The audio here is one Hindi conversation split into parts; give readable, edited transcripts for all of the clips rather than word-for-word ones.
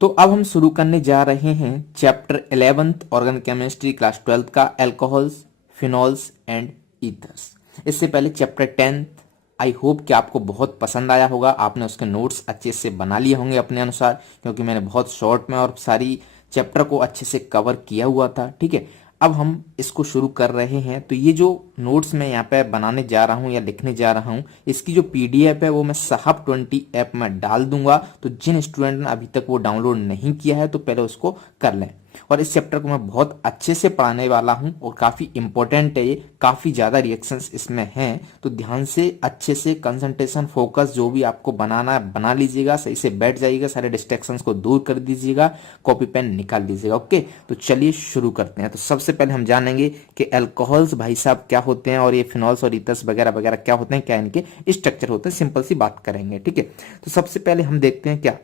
तो अब हम शुरू करने जा रहे हैं chapter 11th organic chemistry class 12th का अल्कोहल्स, फिनॉल्स एंड ईथर्स। इससे पहले चैप्टर 10th आई होप कि आपको बहुत पसंद आया होगा। आपने उसके नोट्स अच्छे से बना लिए होंगे अपने अनुसार, क्योंकि मैंने बहुत शॉर्ट में और सारी चैप्टर को अच्छे से कवर किया हुआ था। ठीक है, अब हम इसको शुरू कर रहे हैं। तो ये जो नोट्स मैं यहाँ पे बनाने जा रहा हूँ या लिखने जा रहा हूँ, इसकी जो पीडीएफ है वो मैं साहब 20 ऐप में डाल दूंगा। तो जिन स्टूडेंट ने अभी तक वो डाउनलोड नहीं किया है तो पहले उसको कर लें। और इस चैप्टर को मैं बहुत अच्छे से पढ़ाने वाला हूँ और काफ़ी इंपॉर्टेंट है ये, काफ़ी ज़्यादा रिएक्शंस इसमें हैं। तो ध्यान से अच्छे से कंसंट्रेशन फोकस जो भी आपको बनाना है बना लीजिएगा, सही से बैठ जाइएगा, सारे डिस्ट्रैक्शंस को दूर कर दीजिएगा, कॉपी पेन निकाल लीजिएगा। ओके, तो चलिए शुरू करते हैं। तो सबसे पहले हम जानेंगे कि अल्कोहल्स भाई साहब क्या होते हैं और ये फिनॉल्स और ईथर्स वगैरह वगैरह क्या होते हैं, क्या इनके स्ट्रक्चर होते हैं। सिंपल सी बात करेंगे। ठीक है, तो सबसे पहले हम देखते हैं क्या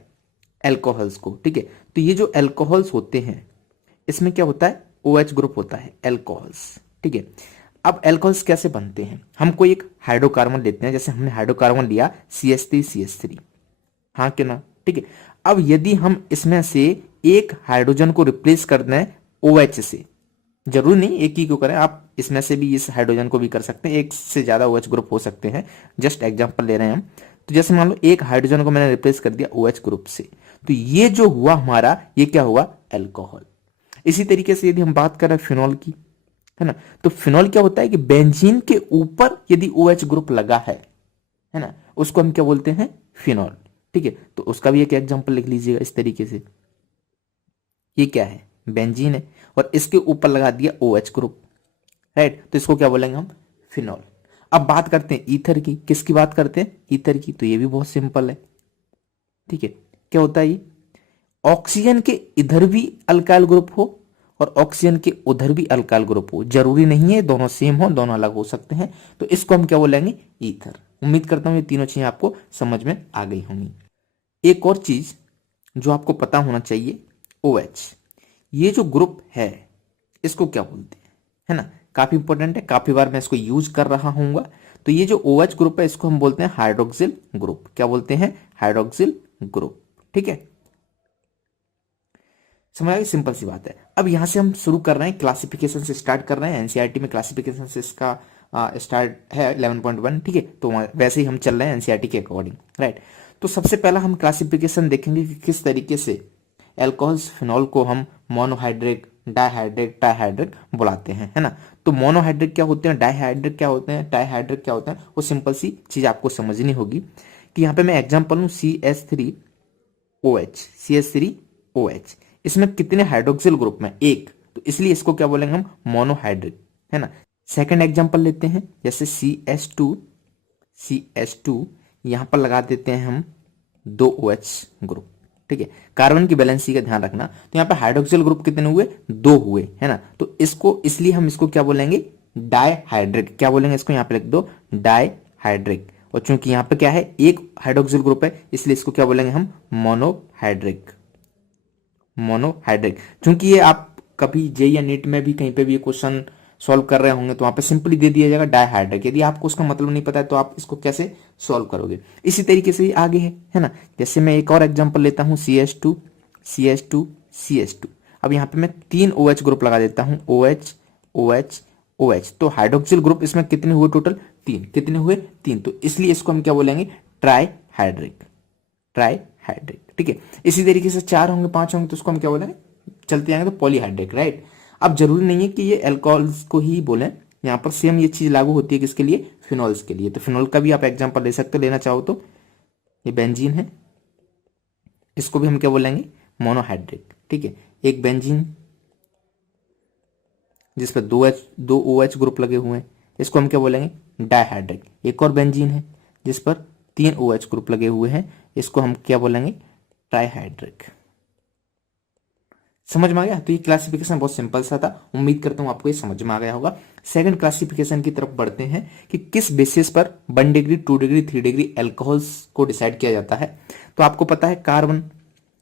अल्कोहल्स को। ठीक है, तो ये जो अल्कोहल्स होते हैं इसमें क्या होता है, OH ग्रुप होता है अल्कोहल्स। ठीक है, अब अल्कोहल्स कैसे बनते हैं, हम कोई एक हाइड्रोकार्बन लेते हैं, जैसे हमने हाइड्रोकार्बन लिया CH3CH3, हाँ कि ना। ठीक है, अब यदि हम इसमें से एक हाइड्रोजन को रिप्लेस कर दें OH से, जरूरी नहीं एक ही को करें, आप इसमें से भी इस हाइड्रोजन को भी कर सकते हैं, एक से ज्यादा OH ग्रुप हो सकते हैं, जस्ट एग्जांपल ले रहे हैं हम। तो जैसे मान लो एक हाइड्रोजन को मैंने रिप्लेस कर दिया OH ग्रुप से, तो ये जो हुआ हमारा, ये क्या हुआ, अल्कोहल। इसी तरीके से यदि हम बात करें फिनॉल की, है ना, तो फिनॉल क्या होता है कि बेंजीन के ऊपर यदि OH ग्रुप लगा है ना, उसको हम क्या बोलते हैं, फिनॉल। ठीक है, तो उसका भी एक एग्जांपल लिख लीजिएगा इस तरीके से। ये क्या है, बेंजीन है और इसके ऊपर लगा दिया OH ग्रुप, राइट, तो इसको क्या बोलेंगे हम, फिनॉल। अब बात करते हैं ईथर की, किसकी बात करते हैं, ईथर की। तो ये भी बहुत सिंपल है। ठीक है, क्या होता है ये, ऑक्सीजन के इधर भी अल्काइल ग्रुप हो और ऑक्सीजन के उधर भी अल्काइल ग्रुप हो, जरूरी नहीं है दोनों सेम हो, दोनों अलग हो सकते हैं। तो इसको हम क्या बोलेंगे, ईथर। उम्मीद करता हूं ये तीनों चीजें आपको समझ में आ गई होंगी। एक और चीज जो आपको पता होना चाहिए, OH, ये जो ग्रुप है इसको क्या बोलते हैं, है ना, काफी इंपॉर्टेंट है, काफी बार मैं इसको यूज कर रहा हूँ। तो ये जो OH ग्रुप है इसको हम बोलते हैं हाइड्रोक्सिल ग्रुप। क्या बोलते हैं, हाइड्रोक्सिल ग्रुप। ठीक है, समझ आ गई, सिंपल सी बात है। अब यहां से हम शुरू कर रहे हैं, क्लासिफिकेशन से स्टार्ट कर रहे हैं। एनसीईआरटी में क्लासिफिकेशन से इसका स्टार्ट है 11.1। ठीक है, तो वैसे ही हम चल रहे हैं एनसीईआरटी के अकॉर्डिंग, राइट। तो सबसे पहला हम क्लासिफिकेशन देखेंगे कि किस तरीके से एल्कोहल्स, फिनॉल को हम मोनोहाइड्रिक, डाइहाइड्रिक, ट्राइहाइड्रिक बुलाते हैं, है ना। तो मोनोहाइड्रिक क्या होते हैं, डाइहाइड्रिक क्या होते हैं, ट्राइहाइड्रिक क्या होते हैं, वो सिंपल सी चीज आपको समझनी होगी। कि यहाँ पे मैं एग्जाम्पल लूँ CH3OH, CH3OH, इसमें कितने हाइड्रोक्सिल ग्रुप में, एक, तो इसलिए इसको क्या बोलेंगे हम, मोनोहाइड्रिक, है ना। सेकंड एग्जांपल लेते हैं, जैसे CH2 यहां पर लगा देते हैं हम दो OH ग्रुप। ठीक है, कार्बन की बैलेंसी का ध्यान रखना। तो यहाँ पे हाइड्रोक्सिल ग्रुप कितने हुए, दो हुए, है ना। तो इसको, इसलिए हम इसको क्या बोलेंगे, डाइहाइड्रिक। क्या बोलेंगे इसको, यहाँ पे लिख दो डाइहाइड्रिक। और चूंकि यहाँ पे क्या है, एक हाइड्रोक्सिल ग्रुप है, इसलिए इसको क्या बोलेंगे हम, मोनोहाइड्रिक। मोनोहाइड्रिक, क्योंकि ये आप कभी जे या नीट में भी कहीं पे भी ये क्वेश्चन सॉल्व कर रहे होंगे तो वहां पे सिंपली दे दिया जाएगा डाइहाइड्रिक। यदि आपको उसका मतलब नहीं पता है तो आप इसको कैसे सॉल्व करोगे। इसी तरीके से ये आगे है ना। जैसे मैं एक और एग्जांपल लेता हूं, CH2 अब यहाँ पे मैं तीन OH ग्रुप लगा देता हूं, OH OH OH। तो हाइड्रोक्सिल ग्रुप इसमें कितने हुए टोटल, तीन। कितने हुए, तीन। तो इसलिए इसको हम क्या बोलेंगे, ट्राइहाइड्रिक, ट्राइहाइड्रिक। ठीक है, इसी तरीके से चार होंगे, पांच होंगे, तो उसको हम क्या बोलेंगे, चलते जाएंगे तो पॉलीहाइड्रिक, राइट। अब जरूरी नहीं है कि ये अल्कोहल्स को ही बोले, यहाँ पर सेम ये चीज लागू होती है किसके लिए, फिनॉल्स के लिए। तो फिनॉल का भी आप एग्जांपल ले सकते हो, लेना चाहो तो। ये बेंजीन है, इसको भी हम क्या बोलेंगे, मोनोहाइड्रिक। ठीक है, एक बेंजीन जिस पर दो OH ग्रुप लगे हुए हैं, इसको हम क्या बोलेंगे, डाइहाइड्रिक। एक और बेंजीन है जिस पर तीन OH ग्रुप लगे हुए हैं, इसको हम क्या बोलेंगे, ट्राइहाइड्रिक। समझ में आ गया। तो ये क्लासिफिकेशन बहुत सिंपल सा था, उम्मीद करता हूं आपको ये समझ में आ गया होगा। सेकंड क्लासिफिकेशन की तरफ बढ़ते हैं कि किस बेसिस पर 1 डिग्री, 2 डिग्री, 3 डिग्री अल्कोहल्स को डिसाइड किया जाता है। तो आपको पता है कार्बन,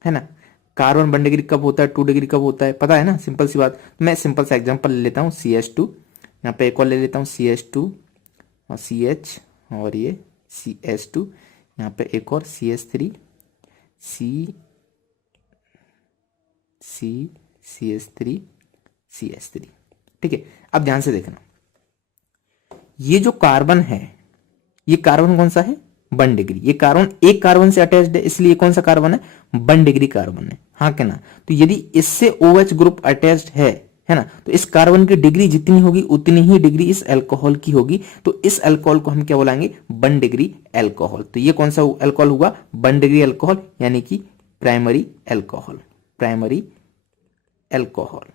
है ना, कार्बन 1 डिग्री कब होता है, 2 डिग्री कब होता है, पता है ना, सिंपल सी बात। मैं सिंपल सा एग्जाम्पल ले लेता हूँ, CH2, यहाँ पे एक और ले लेता हूँ CH2 और CH, और ये CH2, यहाँ पे एक और CH3, C CH3CH3। ठीक है, अब ध्यान से देखना, ये जो कार्बन है, ये कार्बन कौन सा है, 1 डिग्री। ये कार्बन एक कार्बन से अटैच्ड है, इसलिए कौन सा कार्बन है, 1 डिग्री कार्बन है, हाँ क्या ना। तो यदि इससे OH ग्रुप अटैच्ड है ना, तो इस कार्बन की डिग्री जितनी होगी उतनी ही डिग्री इस अल्कोहल की होगी। तो इस अल्कोहल को हम क्या बोलेंगे, 1 डिग्री अल्कोहल। तो ये कौन सा अल्कोहल हुआ, 1 डिग्री अल्कोहल, यानी कि प्राइमरी अल्कोहल, प्राइमरी अल्कोहल।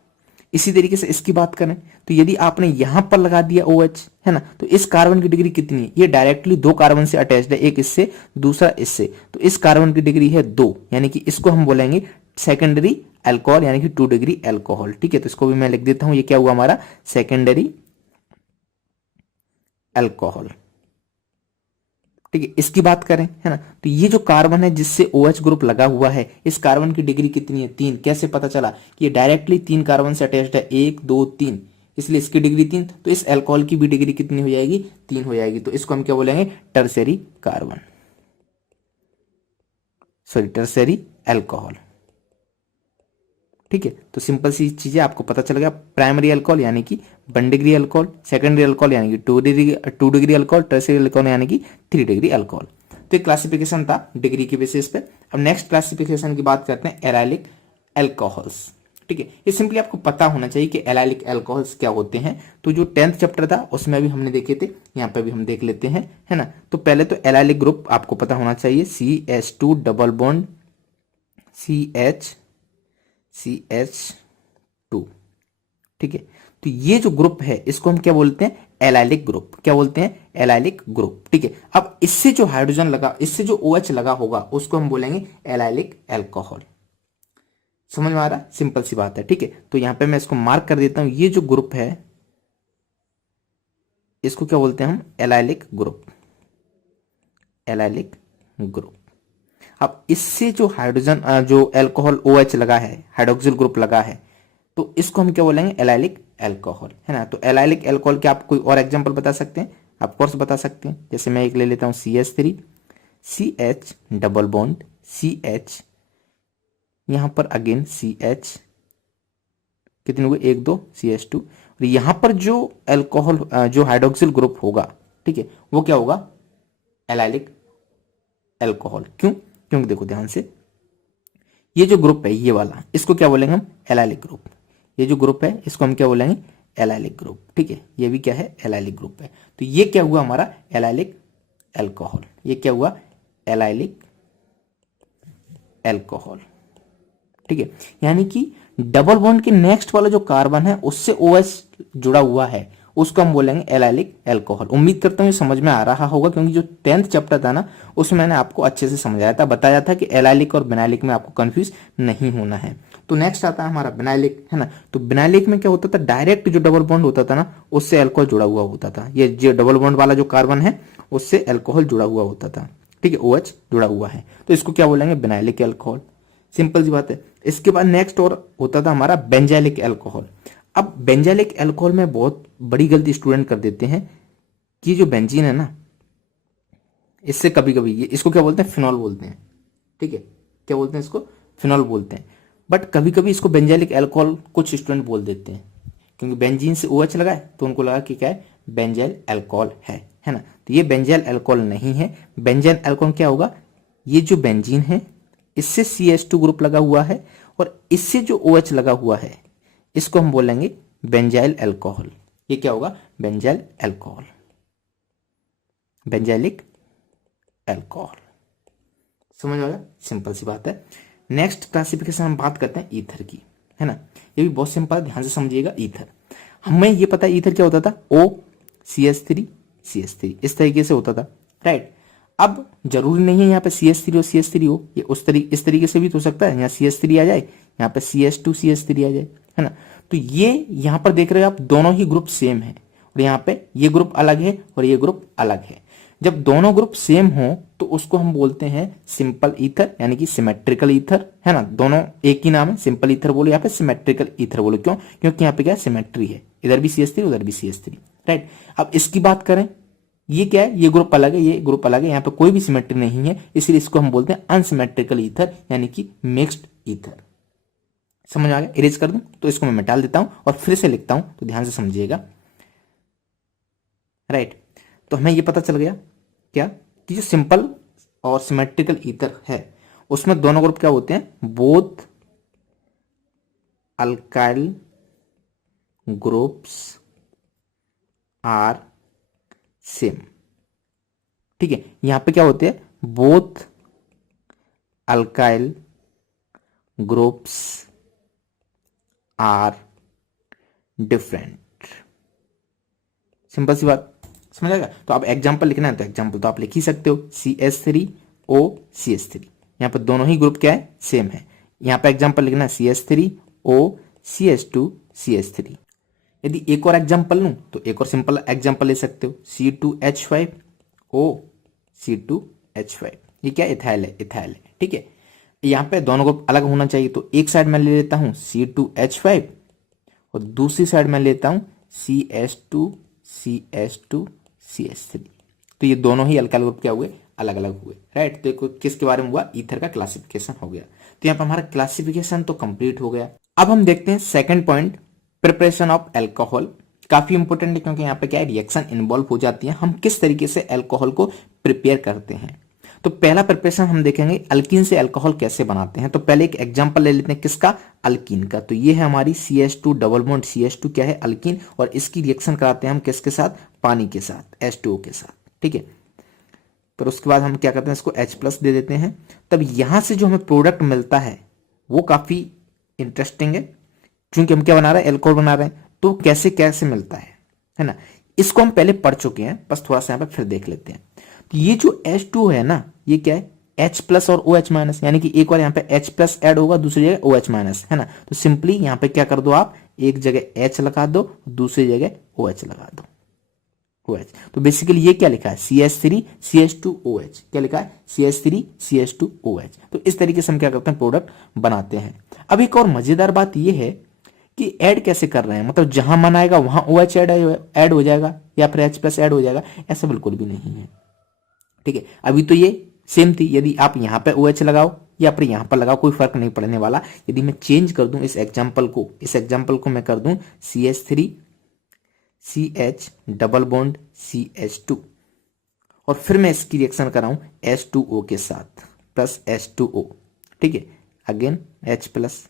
इसी तरीके से इसकी बात करें तो यदि आपने यहां पर लगा दिया OH, है ना, तो इस कार्बन की डिग्री कितनी है, ये डायरेक्टली 2 कार्बन से अटैच्ड है, एक इससे दूसरा इससे, तो इस कार्बन की डिग्री है 2, यानी कि इसको हम बोलेंगे सेकेंडरी अल्कोहल, यानी कि 2 डिग्री अल्कोहल। ठीक है, तो इसको भी मैं लिख देता हूं, ये क्या हुआ हमारा, सेकेंडरी अल्कोहल। ठीक है, इसकी बात करें, है ना, तो ये जो कार्बन है जिससे OH ग्रुप लगा हुआ है, इस कार्बन की डिग्री कितनी है, 3। कैसे पता चला कि ये डायरेक्टली 3 कार्बन से अटैच्ड है, 1 2 3, इसलिए इसकी डिग्री 3। तो इस अल्कोहल की भी डिग्री कितनी हो जाएगी, 3 हो जाएगी। तो इसको हम क्या बोलेंगे, tertiary carbon, sorry tertiary alcohol. ठीक है, तो सिंपल सी चीजें आपको पता चल गया। प्राइमरी अल्कोहल यानी कि 1 डिग्री अल्कोहल, सेकेंडरी अल्कोहल यानी कि 2 डिग्री अल्कोहल, टर्सरी अल्कोहल यानी कि 3 डिग्री अल्कोहल। तो एक क्लासिफिकेशन था डिग्री के बेसिस पे। अब नेक्स्ट क्लासिफिकेशन की बात करते हैं, एराइलिक अल्कोहल्स। ठीक है, ये सिंपली आपको पता होना चाहिए कि एराइलिक अल्कोहल्स क्या होते हैं। तो जो 10th चैप्टर था उसमें भी हमने देखे थे, यहाँ पे भी हम देख लेते हैं, है ना। तो पहले तो एराइलिक ग्रुप आपको पता होना चाहिए, CH2 डबल बॉन्ड CH2। ठीक है, तो ये जो ग्रुप है इसको हम क्या बोलते हैं, एलाइलिक ग्रुप। क्या बोलते हैं, एलाइलिक ग्रुप। ठीक है, अब इससे जो हाइड्रोजन लगा, इससे जो OH लगा होगा उसको हम बोलेंगे एलाइलिक अल्कोहल। समझ में आ रहा, सिंपल सी बात है। ठीक है, तो यहां पे मैं इसको मार्क कर देता हूं, ये जो ग्रुप है इसको क्या बोलते हैं हम, एलाइलिक ग्रुप, एलाइलिक ग्रुप। अब इससे जो हाइड्रोजन जो अल्कोहल OH लगा है, हाइड्रोक्सिल ग्रुप लगा है, तो इसको हम क्या बोलेंगे, एलाइलिक अल्कोहल, है ना। तो एलाइलिक अल्कोहल के आप कोई और एग्जांपल बता सकते हैं, ऑफ कोर्स बता सकते हैं। जैसे मैं एक ले लेता हूं, CH3, CH double bond CH, यहां पर अगेन CH, कितने हुए, 1 2, CH2। और यहां पर जो अल्कोहल जो हाइड्रोक्सिल ग्रुप होगा, ठीक है, वो क्या होगा, एलाइलिक अल्कोहल। क्यों, क्योंकि देखो ध्यान से, ये जो ग्रुप है ये वाला, इसको क्या बोलेंगे हम, एलाइलिक ग्रुप। ये जो ग्रुप है इसको हम क्या बोलेंगे, एलाइलिक ग्रुप। ठीक है, ये भी क्या है, एलाइलिक ग्रुप है। तो ये क्या हुआ हमारा, एलाइलिक अल्कोहल। ये क्या हुआ, एलाइलिक अल्कोहल। ठीक है, यानी कि डबल बॉन्ड के नेक्स्ट वाला जो कार्बन है उससे OH जुड़ा हुआ है, उसको हम बोलेंगे एलाइलिक अल्कोहल। उम्मीद करता हूँ ये समझ में आ रहा होगा, क्योंकि जो 10th चैप्टर था ना उसमें मैंने आपको अच्छे से समझाया था, बताया था कि एलाइलिक और बिनाइलिक में आपको कंफ्यूज नहीं होना है। तो नेक्स्ट आता है हमारा बिनाइलिक, है ना। तो बिनाइलिक में क्या होता था, डायरेक्ट जो डबल बॉन्ड होता था ना उससे अल्कोहल जुड़ा हुआ होता था। ये जो डबल बॉन्ड वाला जो कार्बन है उससे अल्कोहल जुड़ा हुआ होता था। ठीक है, OH जुड़ा हुआ है, तो इसको क्या बोलेंगे, बिनाइलिक अल्कोहल। सिंपल सी बात है। इसके बाद नेक्स्ट और होता था हमारा बेंजाइलिक अल्कोहल। अब बेंजाइलिक अल्कोहल में बहुत बड़ी गलती स्टूडेंट कर देते हैं कि जो बेंजीन है ना, इससे कभी कभी ये इसको क्या बोलते हैं, फिनॉल बोलते हैं। ठीक है, क्या बोलते हैं इसको, फिनॉल बोलते हैं। बट कभी कभी इसको बेंजाइलिक अल्कोहल कुछ स्टूडेंट बोल देते हैं, क्योंकि बेंजीन से OH लगा है तो उनको लगा कि क्या है, बेंजाइल अल्कोहल है ना। तो ये बेंजाइल अल्कोहल नहीं है। बेंजाइल अल्कोहल क्या होगा, ये जो बेंजीन है इससे CH2 ग्रुप लगा हुआ है और इससे जो OH लगा हुआ है इसको हम बोलेंगे बेंजाइल अल्कोहल। ये क्या होगा, बेंजाइल अल्कोहल, बेंजाइलिक अल्कोहल। समझ में आया, सिंपल सी बात है। नेक्स्ट क्लासिफिकेशन हम बात करते हैं ईथर की, है ना। ये भी बहुत सिंपल है, ध्यान से समझिएगा। ईथर, हमें ये पता है ईथर क्या होता था, OCH3CH3 इस तरीके से होता था, राइट। अब जरूरी नहीं है यहाँ पे CH3 और CH3 हो, ये इस तरीके से भी तो हो सकता है, यहाँ CH3 आ जाए, यहाँ पे CH2CH3 आ जाए, है ना। तो ये यहाँ पर देख रहे हो आप, दोनों ही ग्रुप सेम है और यहाँ पे ये ग्रुप अलग है और ये ग्रुप अलग है। जब दोनों ग्रुप सेम हो तो उसको हम बोलते हैं सिंपल ईथर, यानी कि सिमेट्रिकल ईथर, है ना। दोनों एक ही नाम है, सिंपल ईथर बोलो, यहाँ पे सिमेट्रिकल ईथर बोलो। क्यों, क्योंकि यहाँ पे क्या है, सिमेट्री है, इधर भी CH3 उधर भी CH3, राइट। अब इसकी बात करें, ये क्या है, ये ग्रुप अलग है, ये ग्रुप अलग है, यहाँ पे कोई भी सिमेट्री नहीं है, इसलिए इसको हम बोलते हैं अनसिमेट्रिकल ईथर, यानी कि मिक्स्ड ईथर। समझ आ गया? इरेज कर दूं तो इसको मैं मिटा देता हूं और फिर से लिखता हूं, तो ध्यान से समझिएगा। राइट, तो हमें ये पता चल गया क्या कि जो सिंपल और सिमेट्रिकल ईथर है उसमें दोनों ग्रुप क्या होते हैं, both alkyl groups are same. ठीक है, यहां पे क्या होते हैं, both alkyl groups are different. Simple सी बात, समझ आएगा? तो आप एग्जाम्पल लिखना है तो एग्जाम्पल तो आप लिख ही सकते हो, CH3O CH3। यहाँ पर दोनों ही ग्रुप क्या है, सेम है। यहाँ पे एग्जाम्पल लिखना है CH3O CH2CH3। यदि एक और एग्जाम्पल लूं तो एक और सिंपल एग्जाम्पल ले सकते हो, C2H5O C2H5। ये क्या, इथाइल है, इथाइल है। ठीक है, यहाँ पे दोनों ग्रुप अलग होना चाहिए, तो एक साइड में ले लेता हूं C2H5 और दूसरी साइड में लेता हूं CH2CH2CH3। तो ये दोनों ही अल्काइल ग्रुप क्या हुए, अलग अलग हुए। राइट, तो किसके बारे में हुआ, ईथर का क्लासिफिकेशन हो गया। तो यहाँ पर हमारा क्लासिफिकेशन तो कंप्लीट हो गया। अब हम देखते हैं second point, preparation of alcohol. काफी इंपॉर्टेंट है क्योंकि यहाँ पे क्या है, रिएक्शन इन्वॉल्व हो जाती है। हम किस तरीके से अल्कोहल को प्रिपेयर करते हैं। तो पहला प्रिपरेशन हम देखेंगे अल्कीन से अल्कोहल कैसे बनाते हैं। तो पहले एक एग्जांपल ले लेते हैं, किसका, अल्कीन का। तो ये है हमारी CH2 डबल बॉन्ड CH2 क्या है, अल्कीन, और इसकी रिएक्शन कराते हैं हम किसके साथ, पानी के साथ, H2O के साथ। ठीक है, फिर उसके बाद हम क्या करते हैं, इसको H+ दे देते हैं। तब यहां से जो हमें प्रोडक्ट मिलता है वो काफी इंटरेस्टिंग है, क्योंकि हम क्या बना रहे हैं, एल्कोहल बना रहे हैं। तो कैसे कैसे मिलता है ना, इसको हम पहले पढ़ चुके हैं, बस थोड़ा सा यहाँ पे फिर देख लेते हैं। तो ये जो H2 है ना, ये क्या है, H+ और OH-, यानी कि एक बार यहाँ पे H+ ऐड होगा, दूसरी जगह OH-, है ना। तो सिंपली यहाँ पे क्या कर दो आप, एक जगह H लगा दो, दूसरी जगह OH लगा दो, OH। तो बेसिकली ये क्या लिखा है, CH3CH2OH। क्या लिखा है, CH3CH2OH। तो इस तरीके से हम क्या करते हैं, प्रोडक्ट बनाते हैं। अब एक और मजेदार बात ये है कि ऐड कैसे कर रहे हैं, मतलब जहां मन आएगा वहां OH ऐड हो जाएगा या फिर H+ ऐड हो जाएगा, ऐसा बिल्कुल भी नहीं है। ठीक है, अभी तो ये सेम थी, यदि आप यहाँ पे OH लगाओ या फिर यहाँ पर लगाओ, कोई फर्क नहीं पड़ने वाला। यदि मैं चेंज कर दूं इस एग्जाम्पल को मैं कर दूं CH3CH डबल बॉन्ड CH2, और फिर मैं इसकी रिएक्शन कराऊं H2O के साथ प्लस H2O। ठीक है, अगेन H+।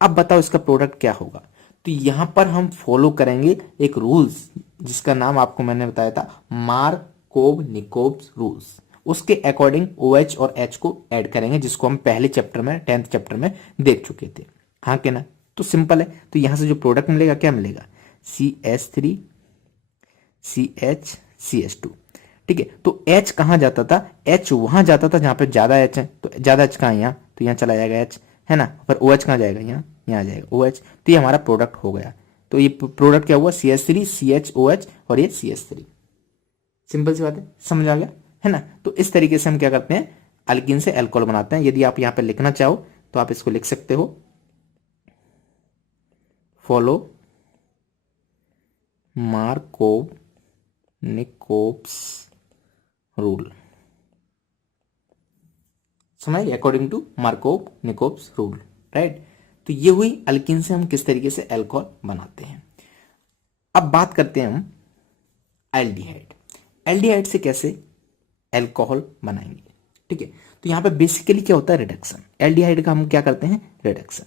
अब बताओ इसका प्रोडक्ट क्या होगा। तो यहां पर हम फॉलो करेंगे एक रूल्स, जिसका नाम आपको मैंने बताया था, मार्कोव-निकोव्स रूल्स। उसके अकॉर्डिंग OH और H को ऐड करेंगे, जिसको हम पहले चैप्टर में, 10th चैप्टर में देख चुके थे। हाँ के ना, तो सिंपल है। तो यहां से जो प्रोडक्ट मिलेगा, क्या मिलेगा, CH3CH CH2। ठीक है, तो H कहां जाता था, H वहां जाता था जहां पे ज्यादा H है। तो ज्यादा H कहां है, यहाँ, तो यहाँ चला जाएगा H, है ना। पर OH कहां जाएगा, यहाँ, यहाँ जाएगा OH। तो ये हमारा प्रोडक्ट हो गया। तो ये प्रोडक्ट क्या हुआ, CH3CHOH और ये CH3। सिंपल सी बात है, समझ आ गया, है ना। तो इस तरीके से हम क्या करते हैं, अल्कीन से अल्कोहल बनाते हैं। यदि आप यहाँ पे लिखना चाहो तो आप इसको लिख सकते हो, फॉलो मार्कोव-निकोव्स रूल। समझ, अकॉर्डिंग टू मार्कोव-निकोव्स रूल। राइट, तो ये हुई अल्कीन से हम किस तरीके से अल्कोहल बनाते हैं। अब बात करते हैं हम एल्डिहाइड। एल्डिहाइड से कैसे अल्कोहल बनाएंगे। ठीक है, तो यहां पे बेसिकली क्या होता है, रिडक्शन। एल्डिहाइड का हम क्या करते हैं, रिडक्शन।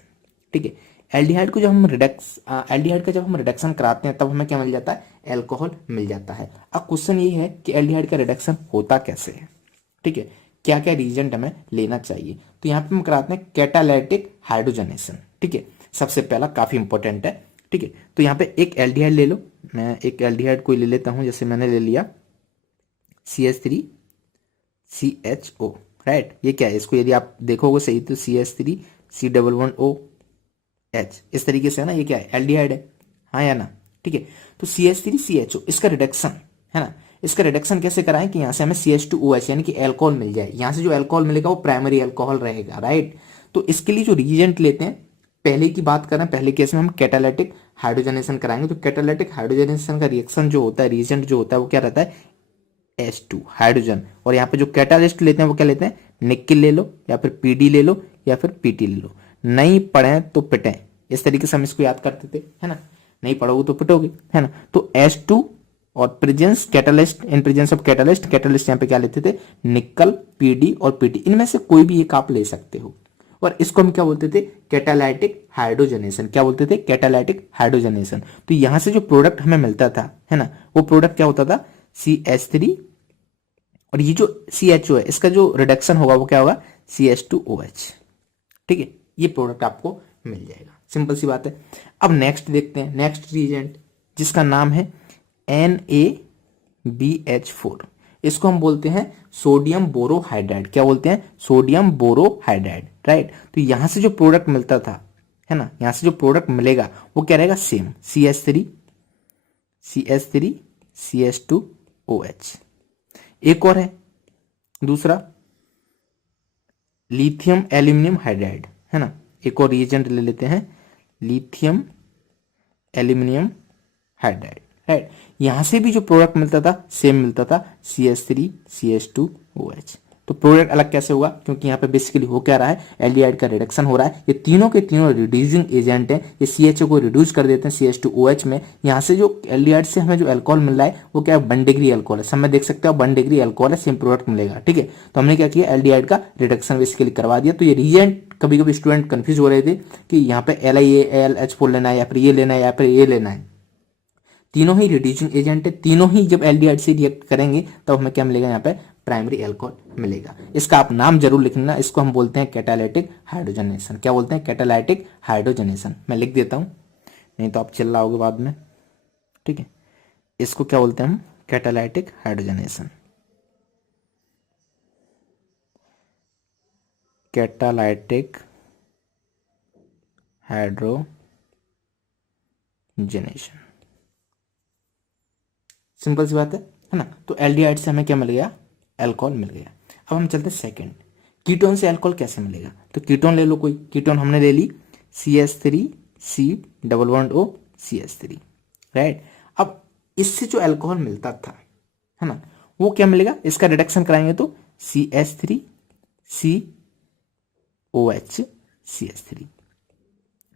ठीक है, एल्डिहाइड का जब हम रिडक्शन कराते हैं तब हमें क्या मिल जाता है, अल्कोहल मिल जाता है। अब क्वेश्चन ये है कि एल्डिहाइड का रिडक्शन होता कैसे है। ठीक है, क्या क्या रीजेंट हमें लेना चाहिए। तो यहाँ पे हम कराते हैं कैटालाइटिक हाइड्रोजनेशन। ठीक है, सबसे पहला काफी इंपॉर्टेंट है। ठीक है, तो यहाँ पे एक एल्डिहाइड ले लो, मैं एक एल्डिहाइड को ले लेता हूं, जैसे मैंने ले लिया CH3CHO। राइट, ये क्या है, इसको यदि आप देखोगे सही तो CH3C डबल बॉन्ड OH, इस तरीके से है ना, ये क्या है, एल्डिहाइड है, हाँ या ना। ठीक है, तो CH3CHO इसका रिडक्शन है ना, इसका रिडक्शन कैसे कराएं कि यहां से हमें CH2OH यानी कि अल्कोहल मिल जाए। यहां से जो अल्कोहल मिलेगा वो प्राइमरी अल्कोहल रहेगा। राइट, तो इसके लिए जो रिएजेंट लेते हैं, पहले की बात करें, पहले केस में हम कैटालाइटिक हाइड्रोजनेशन कराएंगे। तो कैटालाइटिक हाइड्रोजनेशन का रिएक्शन जो होता है, रिएजेंट जो होता है वो क्या रहता है, H2 हाइड्रोजन। और यहाँ पे जो कैटालिस्ट लेते हैं वो क्या लेते हैं, निकिल ले लो या फिर PD ले लो या फिर PT ले लो। नहीं पढ़ें तो पिटें, इस तरीके से हम इसको याद करते थे, है ना। नहीं पढ़ोगे तो पिटोगे, है ना। तो H2 और presence catalyst, in presence of catalyst, catalyst यहाँ पे क्या लेते थे, निकल, पीडी और पीटी, इनमें से कोई भी एक आप ले सकते हो। और इसको हम क्या बोलते थे, कैटालाइटिक हाइड्रोजनेशन। क्या बोलते थे, कैटालाइटिक हाइड्रोजनेशन। तो यहां से जो प्रोडक्ट हमें मिलता था, है ना, वो प्रोडक्ट क्या होता था, CH3, और ये जो CHO है इसका जो रिडक्शन होगा वो क्या होगा, CH2OH। ठीक है, ये प्रोडक्ट आपको मिल जाएगा, सिंपल सी बात है। अब नेक्स्ट देखते हैं, नेक्स्ट रिएजेंट जिसका नाम है NaBH4। इसको हम बोलते हैं सोडियम बोरोहाइड्राइड। क्या बोलते हैं, सोडियम बोरोहाइड्राइड, राइट। तो यहां से जो प्रोडक्ट मिलता था, है ना, यहां से जो प्रोडक्ट मिलेगा वो क्या रहेगा, सेम, CH3 CH2OH। एक और है दूसरा, लिथियम एल्यूमिनियम हाइड्राइड, है ना। एक और रिएजेंट ले लेते हैं, लिथियम एल्यूमिनियम हाइड्राइड, राइट। यहां से भी जो प्रोडक्ट मिलता था सेम मिलता था, CH3 CH2OH। तो प्रोडक्ट अलग कैसे होगा, क्योंकि यहाँ पे बेसिकली हो क्या रहा है, एल्डिहाइड का रिडक्शन हो रहा है। ये तीनों के तीनों रिड्यूसिंग एजेंट हैं, ये CHO को रिड्यूस कर देते हैं CH2OH में। यहाँ से जो एल्डिहाइड से हमें जो अल्कोहल मिल रहा है वो क्या है, 1 डिग्री अल्कोहल है, सब में देख सकते हो 1 डिग्री अल्कोहल है, सेम प्रोडक्ट मिलेगा, ठीक है। तो हमने क्या किया, एल्डिहाइड का रिडक्शन बेसिकली करवा दिया। तो ये रिएजेंट कभी कभी स्टूडेंट कंफ्यूज हो रहे थे कि यहाँ पे LiAlH4 लेना है या फिर ये लेना है या फिर ये लेना है। तीनों ही रिड्यूसिंग एजेंट है, तीनों ही जब एल्डिहाइड से रिएक्ट करेंगे तब हमें क्या मिलेगा, यहाँ पे प्राइमरी अल्कोहल मिलेगा। इसका आप नाम जरूर लिखना, इसको हम बोलते हैं कैटालाइटिक हाइड्रोजनेशन। क्या बोलते हैं, कैटालाइटिक हाइड्रोजनेशन। मैं लिख देता हूं, नहीं तो आप चिल्लाओगे बाद में, ठीक है। इसको क्या बोलते हैं हम, catalytic hydrogenation, catalytic hydrogenation, simple सी बात है ना। तो एल्डिहाइड से हमें क्या मिल गया, अल्कोहल मिल गया। अब हम चलते हैं सेकंड, कीटोन से अल्कोहल कैसे मिलेगा। तो कीटोन ले लो, कोई कीटोन हमने ले ली, CH3C11O CH3, राइट। अब इससे जो अल्कोहल मिलता था, है ना, वो क्या मिलेगा, इसका रिडक्शन कराएंगे तो CH3COH CH3,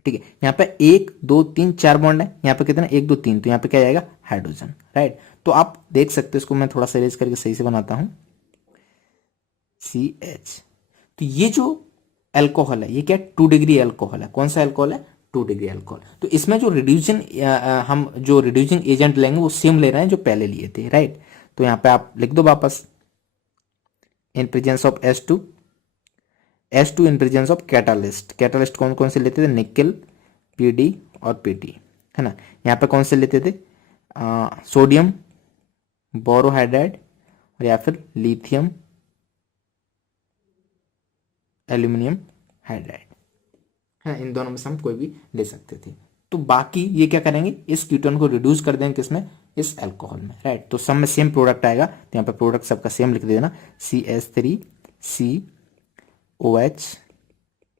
ठीक है। यहाँ पे 1 2 3 4 बॉन्ड है, यहाँ पे कितने, 1 2 3, तो यहाँ पे क्या जाएगा, हाइड्रोजन, राइट। तो आप देख सकते हो, इसको मैं थोड़ा सा इरेज करके सही से बनाता हूं, CH। तो ये जो अल्कोहल है ये क्या, 2 डिग्री अल्कोहल है। कौन सा अल्कोहल है, 2 डिग्री अल्कोहल। तो इसमें जो रिड्यूसिंग हम जो रिड्यूसिंग एजेंट लेंगे वो सेम ले रहे हैं जो पहले लिए थे, राइट। तो यहाँ पे आप लिख दो वापस, in presence of H2 in presence of catalyst. Catalyst कौन कौन से लेते थे, निकल, PD और PT, है ना। यहाँ पे कौन से लेते थे, सोडियम बोरोहाइड्राइड और या फिर लिथियम एल्यूमिनियम हाइड्राइड, है ना। इन दोनों में से हम कोई भी ले सकते थे। तो बाकी ये क्या करेंगे, इस कीटोन को रिड्यूस कर देंगे किसमें, इस अल्कोहल में, राइट। तो सब में सेम प्रोडक्ट आएगा, तो यहाँ पे प्रोडक्ट सबका सेम लिख देना, CH3COH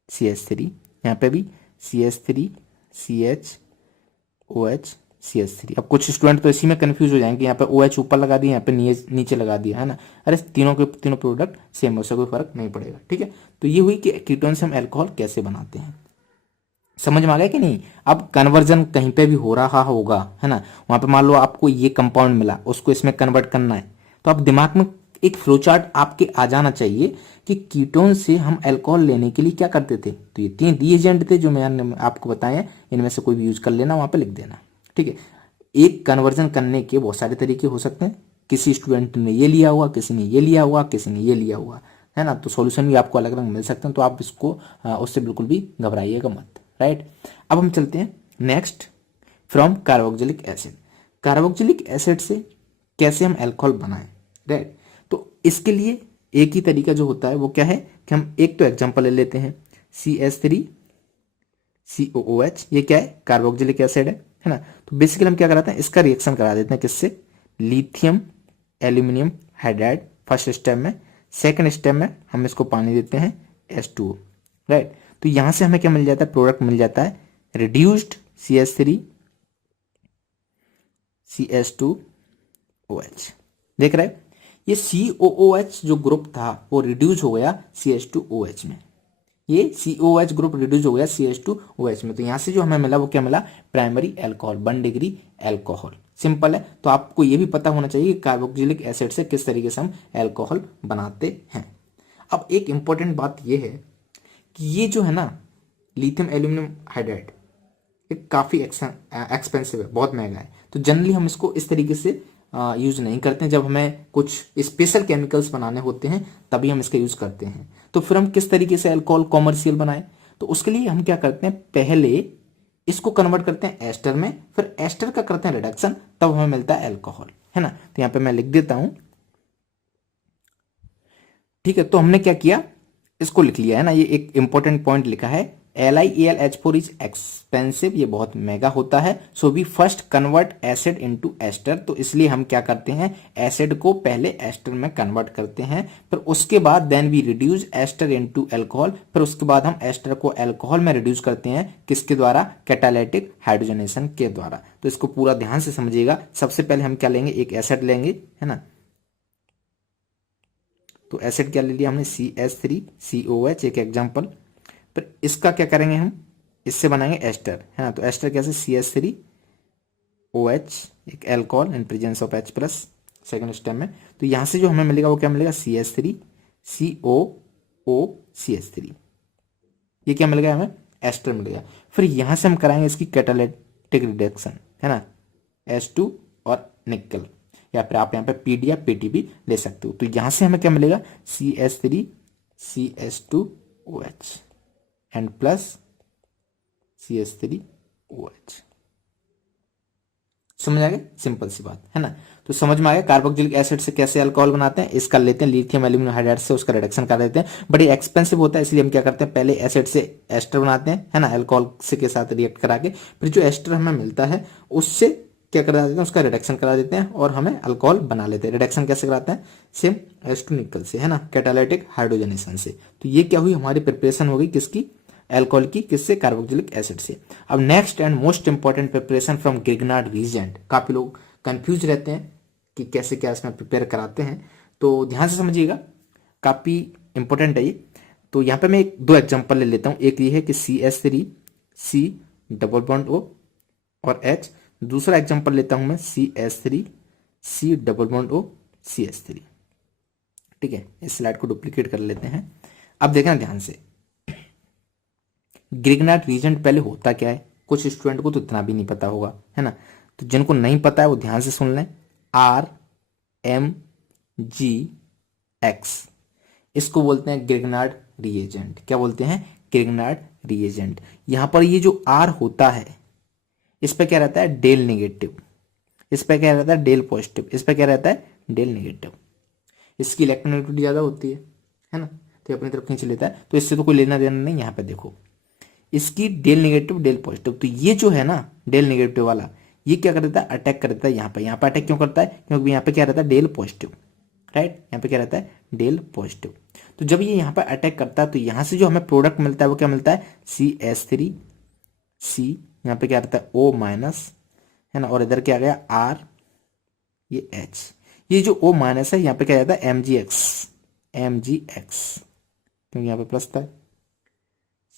CH3, यहाँ पे भी CH3CHOH CH3। अब कुछ स्टूडेंट तो इसी में कंफ्यूज हो जाएंगे, यहाँ पे OH ऊपर लगा दिया, यहाँ पे नीचे लगा दिया, है ना। अरे तीनों के तीनों प्रोडक्ट सेम है, उससे कोई फर्क नहीं पड़ेगा, ठीक है। तो ये हुई कि कीटोन से हम अल्कोहल कैसे बनाते हैं, समझ में आ गया कि नहीं। अब कन्वर्जन कहीं पे भी हो रहा होगा, है ना, वहां पे मान लो आपको ये कंपाउंड मिला, उसको इसमें कन्वर्ट करना है, तो आप दिमाग में एक फ्लो चार्ट आपके आ जाना चाहिए कि कीटोन से हम अल्कोहल लेने के लिए क्या करते थे। तो ये 3 रिएजेंट थे जो मैंने आपको बताए हैं, इनमें से कोई भी यूज कर लेना, वहां पे लिख देना, ठीक है। एक कन्वर्जन करने के बहुत सारे तरीके हो सकते हैं, किसी स्टूडेंट ने ये लिया हुआ, किसी ने ये लिया हुआ, किसी ने ये लिया हुआ, है ना। तो सॉल्यूशन भी आपको अलग अलग मिल सकते हैं, तो आप इसको उससे बिल्कुल भी घबराइएगा मत, राइट। अब हम चलते हैं next, from carboxylic acid. Carboxylic acid से कैसे हम अल्कोहल बनाएं, राइट। तो इसके लिए एक ही तरीका जो होता है वो क्या है कि हम एक तो एग्जांपल ले लेते हैं, CH3COOH, ये क्या है, कार्बोक्सिलिक एसिड है ना। तो बेसिकली हम क्या कराते हैं, इसका रिएक्शन करा देते हैं किससे, lithium aluminium hydride first step में, सेकंड स्टेप में हम इसको पानी देते हैं H2O, राइट। तो यहां से हमें क्या मिल जाता है, प्रोडक्ट मिल जाता है रिड्यूस्ड CH3CH2OH। देख रहे हैं, ये COOH जो ग्रुप था वो रिड्यूस हो गया CH2OH में, ये COOH ग्रुप रिड्यूस हो गया CH2OH में, तो यहाँ से जो हमें मिला वो क्या मिला, primary alcohol, 1 degree alcohol. Simple है। तो आपको ये भी पता होना चाहिए कि कार्बोक्सिलिक एसिड से किस तरीके से हम अल्कोहल बनाते हैं। अब एक इंपॉर्टेंट बात ये है कि ये जो है ना लिथियम एल्यूमिनियम हाइड्राइड, ये काफ़ी एक्सपेंसिव है, बहुत महंगा है। तो जनरली हम इसको इस तरीके से यूज नहीं करते हैं। जब हमें कुछ स्पेशल केमिकल्स बनाने होते हैं तभी हम इसका यूज करते हैं। तो फिर हम किस तरीके से अल्कोहल कॉमर्शियल बनाए, तो उसके लिए हम क्या करते हैं, पहले इसको कन्वर्ट करते हैं एस्टर में, फिर एस्टर का करते हैं रिडक्शन, तब हमें मिलता है अल्कोहल, है ना। तो यहां पे मैं लिख देता हूं, ठीक है। तो हमने क्या किया, इसको लिख लिया है ना, ये एक इंपॉर्टेंट पॉइंट लिखा है, LiAlH4 इज एक्सपेंसिव, ये बहुत महंगा होता है। So we first convert acid into ester, तो इसलिए हम क्या करते हैं, एसिड को पहले एस्टर में कन्वर्ट करते हैं, फिर उसके बाद then we reduce ester into alcohol, फिर उसके बाद हम एस्टर को अल्कोहल में रिड्यूस करते हैं, किसके द्वारा, कैटालिटिक हाइड्रोजनेशन के द्वारा। तो इसको पूरा ध्यान से समझिएगा। सबसे पहले हम क्या लेंगे, एक एसिड लेंगे, है ना। तो एसिड क्या ले लिया हमने, CH3COH, एक एग्जाम्पल। फिर इसका क्या करेंगे हम, इससे बनाएंगे एस्टर, है ना। तो एस्टर कैसे, CH3OH, एक alcohol in presence of H plus, second step में। तो यहां से जो हमें मिलेगा वो क्या मिलेगा, CH3COOCH3, ये क्या मिल गया हमें, एस्टर मिल गया। फिर यहां से हम कराएंगे इसकी कैटालिटिक रिडक्शन, है ना, H2 और निकल, या फिर आप यहाँ पे PD या PT भी ले सकते हो। तो यहां से हमें क्या मिलेगा, CH3CH2OH एंड प्लस CH3OH। समझ आ गया, सिंपल सी बात है ना। तो समझ में आ गया कार्बोक्सिलिक एसिड से कैसे अल्कोहल बनाते हैं। इसका लेते हैं लिथियम एल्यूमिनियम हाइड्राइड से, उसका रिडक्शन कर देते हैं, बड़ी एक्सपेंसिव होता है, इसलिए हम क्या करते हैं, पहले एसिड से एस्टर बनाते हैं, है ना, अल्कोहल से के साथ रिएक्ट करा के, फिर जो एस्टर हमें मिलता है उससे क्या करा देते हैं, उसका रिडक्शन करा देते हैं और हमें अल्कोहल बना लेते हैं। रिडक्शन कैसे कराते हैं, सेम H2 निकल से, है ना, कैटालिटिक हाइड्रोजनेशन से। तो ये क्या हुई, हमारी प्रिपरेशन हो गई किसकी, अल्कोहल की, किससे, कार्बोक्सिलिक एसिड से। अब next and most important preparation from Grignard reagent. काफी लोग कंफ्यूज रहते हैं कि कैसे क्या इसमें प्रिपेयर कराते हैं, तो ध्यान से समझिएगा, काफी इंपॉर्टेंट है ये। तो यहाँ पे मैं दो एग्जांपल ले लेता हूँ। एक ये है कि CH3C डबल बॉन्ड O और H, दूसरा एग्जांपल लेता हूं मैं CH3C double bond O CH3। ठीक है, इस स्लाइड को डुप्लीकेट कर लेते हैं। अब देखना ध्यान से, ग्रिग्नार्ड रीजेंट पहले होता क्या है, कुछ स्टूडेंट को तो इतना भी नहीं पता होगा, है ना। तो जिनको नहीं पता है वो ध्यान से सुन लें, RMGX, इसको बोलते हैं ग्रिग्नार्ड रिएजेंट। क्या बोलते हैं, ग्रिग्नार्ड रिएजेंट। यहां पर ये जो R होता है, इस पे क्या रहता है, डेल नेगेटिव, इस पे क्या रहता है, डेल पॉजिटिव, इस पे क्या रहता है, डेल नेगेटिव। इसकी इलेक्ट्रोनेगेटिविटी ज्यादा होती है ना, तो अपनी तरफ खींच लेता है, तो इससे तो कोई लेना देना नहीं। यहाँ पे देखो, इसकी डेल नेगेटिव डेल पॉजिटिव, तो ये जो है ना डेल नेगेटिव वाला, ये क्या कर देता है, अटैक कर देता है यहाँ पे। यहाँ पे अटैक क्यों करता है, क्योंकि यहाँ पे क्या रहता है, डेल पॉजिटिव, राइट, यहाँ पे क्या रहता है, डेल पॉजिटिव। तो जब ये यहाँ पे अटैक करता है तो यहाँ से जो हमें प्रोडक्ट मिलता है वो क्या मिलता है, CH3C, यहाँ पे क्या रहता है O माइनस, है ना, और इधर क्या आ गया R, ये H, ये जो O माइनस है यहाँ पे क्या रहता है MgX, क्योंकि यहाँ पे प्लस था।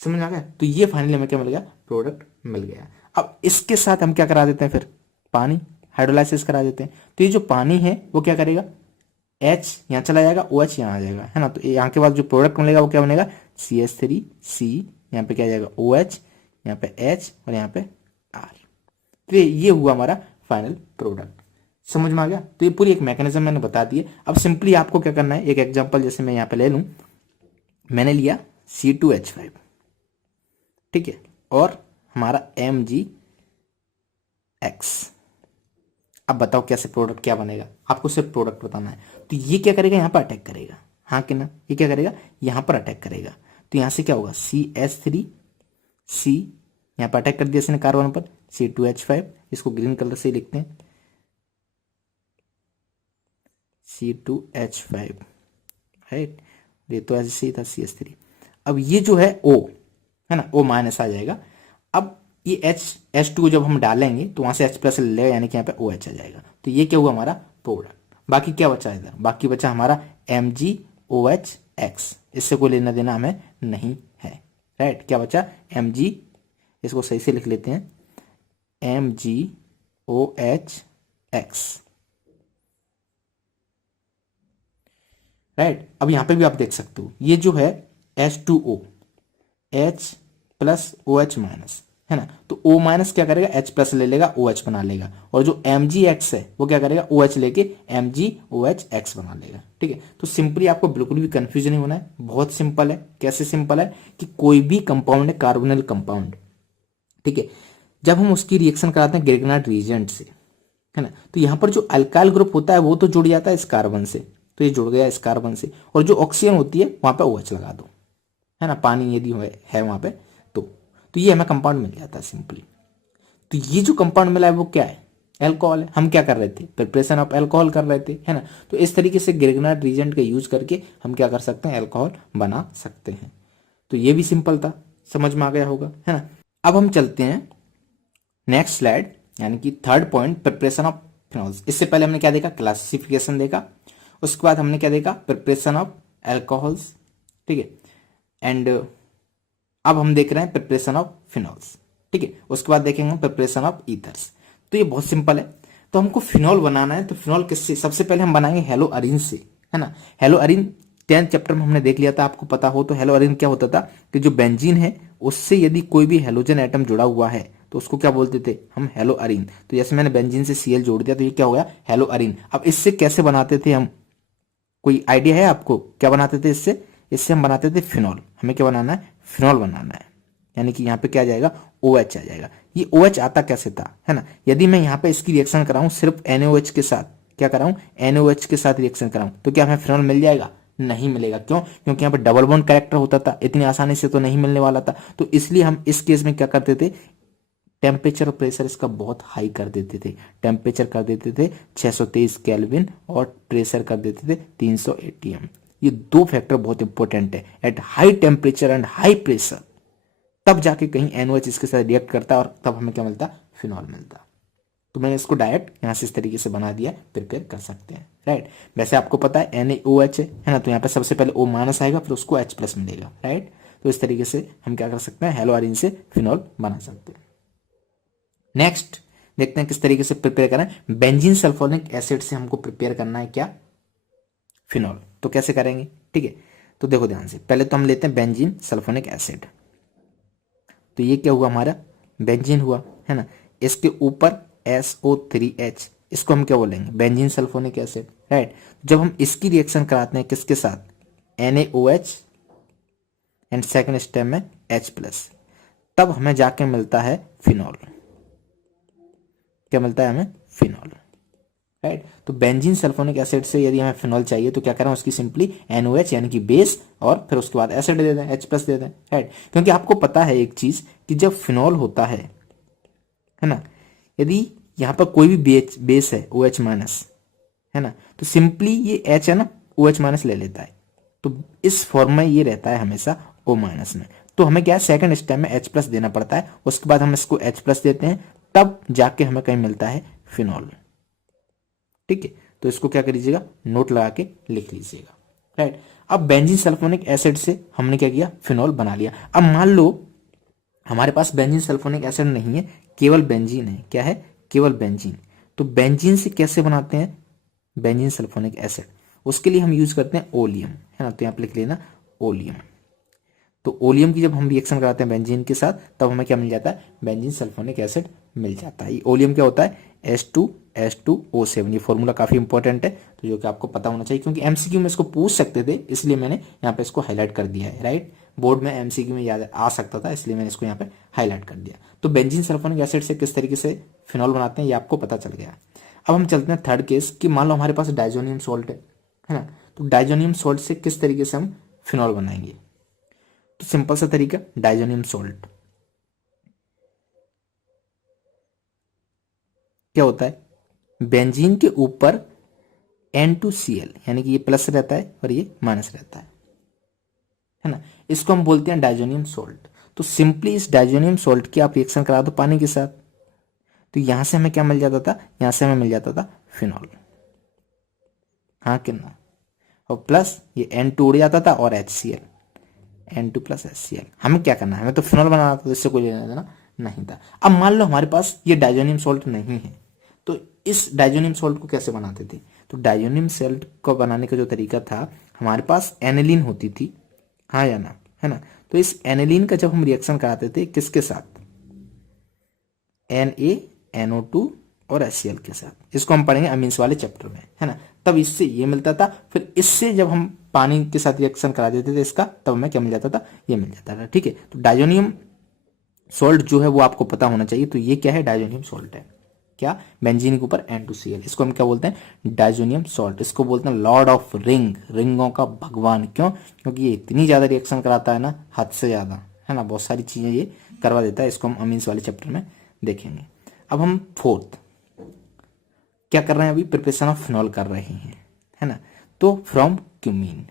समझ आ गया, तो ये फाइनली हमें क्या मिल गया, प्रोडक्ट मिल गया। अब इसके साथ हम क्या करा देते हैं, फिर पानी, हाइड्रोलाइसिस करा देते हैं। तो ये जो पानी है वो क्या करेगा, H यहाँ चला जाएगा, OH यहाँ आ जाएगा, है ना। तो यहाँ के बाद जो प्रोडक्ट मिलेगा वो क्या बनेगा, CH3C, यहाँ पे क्या आ जाएगा OH, यहाँ पे H और यहाँ पे R। तो ये हुआ हमारा फाइनल प्रोडक्ट। समझ में आ गया। तो ये पूरी एक मैकेनिज्म मैंने बता दी है। अब सिंपली आपको क्या करना है, एक एग्जांपल जैसे मैं यहाँ पे ले लूं, मैंने लिया C2H5, ठीक है, और हमारा MgX। अब बताओ कैसे प्रोडक्ट क्या बनेगा, आपको सिर्फ प्रोडक्ट बताना है। तो ये क्या करेगा, यहाँ पर अटैक करेगा, हाँ कि ना, ये क्या करेगा, यहाँ पर अटैक करेगा। तो यहाँ से क्या होगा, CH3C, यहाँ पर अटैक कर दिया इसने कार्बन पर, C2H5, इसको ग्रीन कलर से लिखते हैं, C2H5, राइट, ये तो ऐसे ही था CH3। अब ये जो है O, है ना, O माइनस आ जाएगा। अब ये H2 जब हम डालेंगे तो वहां से H प्लस ले लेगा, यानी कि यहाँ पे OH आ जाएगा। तो ये क्या हुआ हमारा प्रोडक्ट। बाकी क्या बचा इधर, बाकी बचा हमारा MgOHX, इससे कोई लेना देना हमें नहीं है। राइट। क्या बचा, Mg, इसको सही से लिख लेते हैं, MgOH राइट। अब यहां पे भी आप देख सकते हो ये जो है H2O, H plus OH minus, है ना, तो O माइनस क्या करेगा, H प्लस ले लेगा, OH बना लेगा, और जो MgX है वो क्या करेगा, OH लेके MgOHX बना लेगा। ठीक है, तो सिंपली आपको बिल्कुल भी कंफ्यूजन नहीं होना है, बहुत सिंपल है। कैसे सिंपल है कि कोई भी कंपाउंड है कार्बोनिल कंपाउंड, ठीक है, जब हम उसकी रिएक्शन कराते हैं ग्रिग्नार्ड रीजेंट से, है ना, तो यहाँ पर जो अल्काइल ग्रुप होता है वो तो जुड़ जाता है इस कार्बन से, तो ये जुड़ गया इस कार्बन से, और जो ऑक्सीजन होती है वहां पे OH लगा दो, है ना, पानी यदि है वहां पे, तो ये हमें कंपाउंड मिल जाता है सिंपली। तो ये जो कंपाउंड मिला है वो क्या है, अल्कोहल है। हम क्या कर रहे थे, प्रिपरेशन ऑफ अल्कोहल कर रहे थे, है ना, तो इस तरीके से ग्रिग्नार्ड रीजेंट का यूज करके हम क्या कर सकते हैं, अल्कोहल बना सकते हैं। तो ये भी सिंपल था, समझ में आ गया होगा, है ना। अब हम चलते हैं नेक्स्ट स्लाइड, यानी कि third point, preparation of phenols. इससे पहले हमने क्या देखा, क्लासिफिकेशन देखा, उसके बाद हमने क्या देखा, प्रिपरेशन ऑफ अल्कोहल्स, ठीक है, एंड अब हम देख रहे हैं प्रिपरेशन ऑफ फिनॉल्स, ठीक है, उसके बाद देखेंगे हम प्रिपरेशन ऑफ ईथर्स। तो ये बहुत सिंपल है। तो हमको फिनॉल बनाना है, तो फिनॉल किससे, सबसे पहले हम बनाएंगे हेलो अरीन से, है ना। हेलो अरीन 10th चैप्टर में हमने देख लिया था, आपको पता हो तो। हेलो अरीन क्या होता था कि जो बेंजीन है उससे यदि कोई भी हेलोजन एटम जुड़ा हुआ है तो उसको क्या बोलते थे हम, हेलो अरीन। तो जैसे मैंने बेंजीन से Cl जोड़ दिया तो ये क्या हो गया, हेलो अरीन। अब इससे कैसे बनाते थे हम, कोई आइडिया है आपको क्या बनाते थे इससे, इससे हम बनाते थे फिनॉल। हमें क्या बनाना है, फिनॉल बनाना है, यानी कि यहाँ पे क्या आ जाएगा, OH आ जाएगा। ये OH आता कैसे था, है ना, यदि मैं यहाँ पे इसकी रिएक्शन कराऊं सिर्फ NaOH के साथ, क्या कराऊं, NaOH के साथ रिएक्शन कराऊं, तो क्या हमें फिनॉल मिल जाएगा, नहीं मिलेगा। क्यों, क्योंकि यहाँ पे डबल बॉन्ड कैरेक्टर होता था, इतनी आसानी से तो नहीं मिलने वाला था। तो इसलिए हम इस केस में क्या करते थे, टेम्परेचर और प्रेशर इसका बहुत हाई कर देते थे। टेम्परेचर कर देते थे 623 केल्विन और प्रेशर कर देते थे 300 ATM। ये दो फैक्टर बहुत इंपॉर्टेंट है, at high temperature and high pressure, तब जाके कहीं NOH इसके साथ रिएक्ट करता है और तब हमें क्या मिलता, फिनॉल मिलता। तो मैंने इसको डायरेक्ट यहाँ से इस तरीके से बना दिया, प्रिपेयर कर सकते हैं, राइट। वैसे आपको पता है NaOH है ना, तो यहाँ पे सबसे पहले O माइनस आएगा, फिर उसको H प्लस मिलेगा, राइट। तो इस तरीके से हम क्या कर सकते हैं, हेलो अरीन से फिनॉल बना सकते हैं। नेक्स्ट देखते हैं किस तरीके से प्रिपेयर करें। बेंजीन सल्फोनिक एसिड से हमको प्रिपेयर करना है क्या, फिनॉल। तो कैसे करेंगे, ठीक है, तो देखो ध्यान से, पहले तो हम लेते हैं बेंजीन सल्फोनिक एसिड। तो ये क्या हुआ हमारा, बेंजीन हुआ, है ना, इसके ऊपर SO3H, इसको हम क्या बोलेंगे, बेंजीन सल्फोनिक एसिड, राइट। जब हम इसकी रिएक्शन कराते हैं किसके साथ, NaOH एंड सेकेंड स्टेप में H प्लस, तब हमें जाके मिलता है फिनॉल। क्या मिलता है हमें, फिनॉल, राइट। तो बेंजीन सल्फोनिक एसिड से यदि हमें फिनॉल चाहिए तो क्या करें, उसकी सिंपली NOH यानी कि बेस, और फिर उसके बाद एसिड दे दें, H प्लस दे दें, राइट। क्योंकि आपको पता है एक चीज कि जब फिनॉल होता है ना, यदि यहाँ पर कोई भी बेस है OH माइनस, है ना, तो सिंपली ये H है ना, OH माइनस ले लेता है, तो इस फॉर्म में ये रहता है हमेशा O माइनस में। तो हमें क्या है, सेकंड स्टेप में H प्लस देना पड़ता है, उसके बाद हम इसको H प्लस देते हैं, तब जाके हमें कहीं मिलता है फिनॉल, ठीक है। तो इसको क्या करिएगा, नोट लगा के लिख लीजिएगा, राइट। अब बेंजीन सल्फोनिक एसिड से हमने क्या किया, फिनॉल बना लिया। अब मान लो हमारे पास बेंजीन सल्फोनिक एसिड नहीं है, केवल बेंजीन है, क्या है, केवल बेंजीन। तो बेंजीन से कैसे बनाते हैं बेंजीन सल्फोनिक एसिड, उसके लिए हम यूज करते हैं ओलियम, है ना, तो यहाँ पे लिख लेना ओलियम। तो ओलियम की जब हम रिएक्शन कराते हैं बेंजीन के साथ, तब हमें क्या मिल जाता है, बेंजीन सल्फोनिक एसिड मिल जाता है। ये ओलियम क्या होता है, H2SO7। ये फॉर्मूला काफी इंपॉर्टेंट है, तो जो कि आपको पता होना चाहिए, क्योंकि MCQ में इसको पूछ सकते थे, इसलिए मैंने यहाँ पे इसको हाईलाइट कर दिया है, राइट। बोर्ड में MCQ में याद आ सकता था, इसलिए मैंने इसको यहाँ पे हाईलाइट कर दिया। तो बेंजीन सल्फोनिक एसिड से किस तरीके से फिनॉल बनाते हैं ये आपको पता चल गया। अब हम चलते हैं थर्ड केस कि मान लो हमारे पास डाइजोनियम सॉल्ट है ना, तो डाइजोनियम सॉल्ट से किस तरीके से हम फिनॉल बनाएंगे। तो सिंपल सा तरीका, डाइजोनियम सॉल्ट क्या होता है, बेंजीन के ऊपर N2Cl, यानी कि ये प्लस रहता है और ये माइनस रहता है ना, इसको हम बोलते हैं डाइजोनियम सॉल्ट। तो सिंपली इस डाइजोनियम सॉल्ट की आप रिएक्शन करा दो पानी के साथ, तो यहां से हमें क्या मिल जाता था, यहां से हमें मिल जाता था फिनॉल, हाँ कि ना, और प्लस ये N2 उड़ जाता था और HCl, N2 प्लस HCl। हमें क्या करना है, हमें तो फिनॉल बनाना था, तो इससे कोई लेना देना नहीं था। अब मान लो हमारे पास ये डाइजोनियम सॉल्ट नहीं है, तो इस डाइजोनियम सॉल्ट को कैसे बनाते थे? तो डाइजोनियम सॉल्ट को बनाने का जो तरीका था, हमारे पास एनिलीन होती थी, हाँ या ना, है ना। तो इस एनिलीन का जब हम रिएक्शन कराते थे किसके साथ, NaNO2 और HCl के साथ, इसको हम पढ़ेंगे अमीन्स वाले चैप्टर में, है ना। तब इससे ये मिलता था, फिर इससे जब हम पानी के साथ रिएक्शन करा देते थे इसका, तब हमें क्या मिल जाता था, ये मिल जाता था, ठीक है। तो डाइजोनियम सॉल्ट जो है वो आपको पता होना चाहिए। तो ये क्या है, डाइजोनियम सॉल्ट है, क्या, बेंजीन के ऊपर N2Cl, इसको हम क्या बोलते हैं, डाइजोनियम सॉल्ट। इसको बोलते हैं लॉर्ड ऑफ रिंग, रिंगों का भगवान। क्यों? क्योंकि ये इतनी ज्यादा रिएक्शन कराता है ना, हद से ज्यादा, है ना, बहुत सारी चीजें ये करवा देता है। इसको हम अमीन्स वाले चैप्टर में देखेंगे। अब हम फोर्थ क्या कर रहे हैं, अभी प्रिपरेशन ऑफ फिनॉल कर रहे हैं, है ना। तो फ्रॉम क्यूमीन,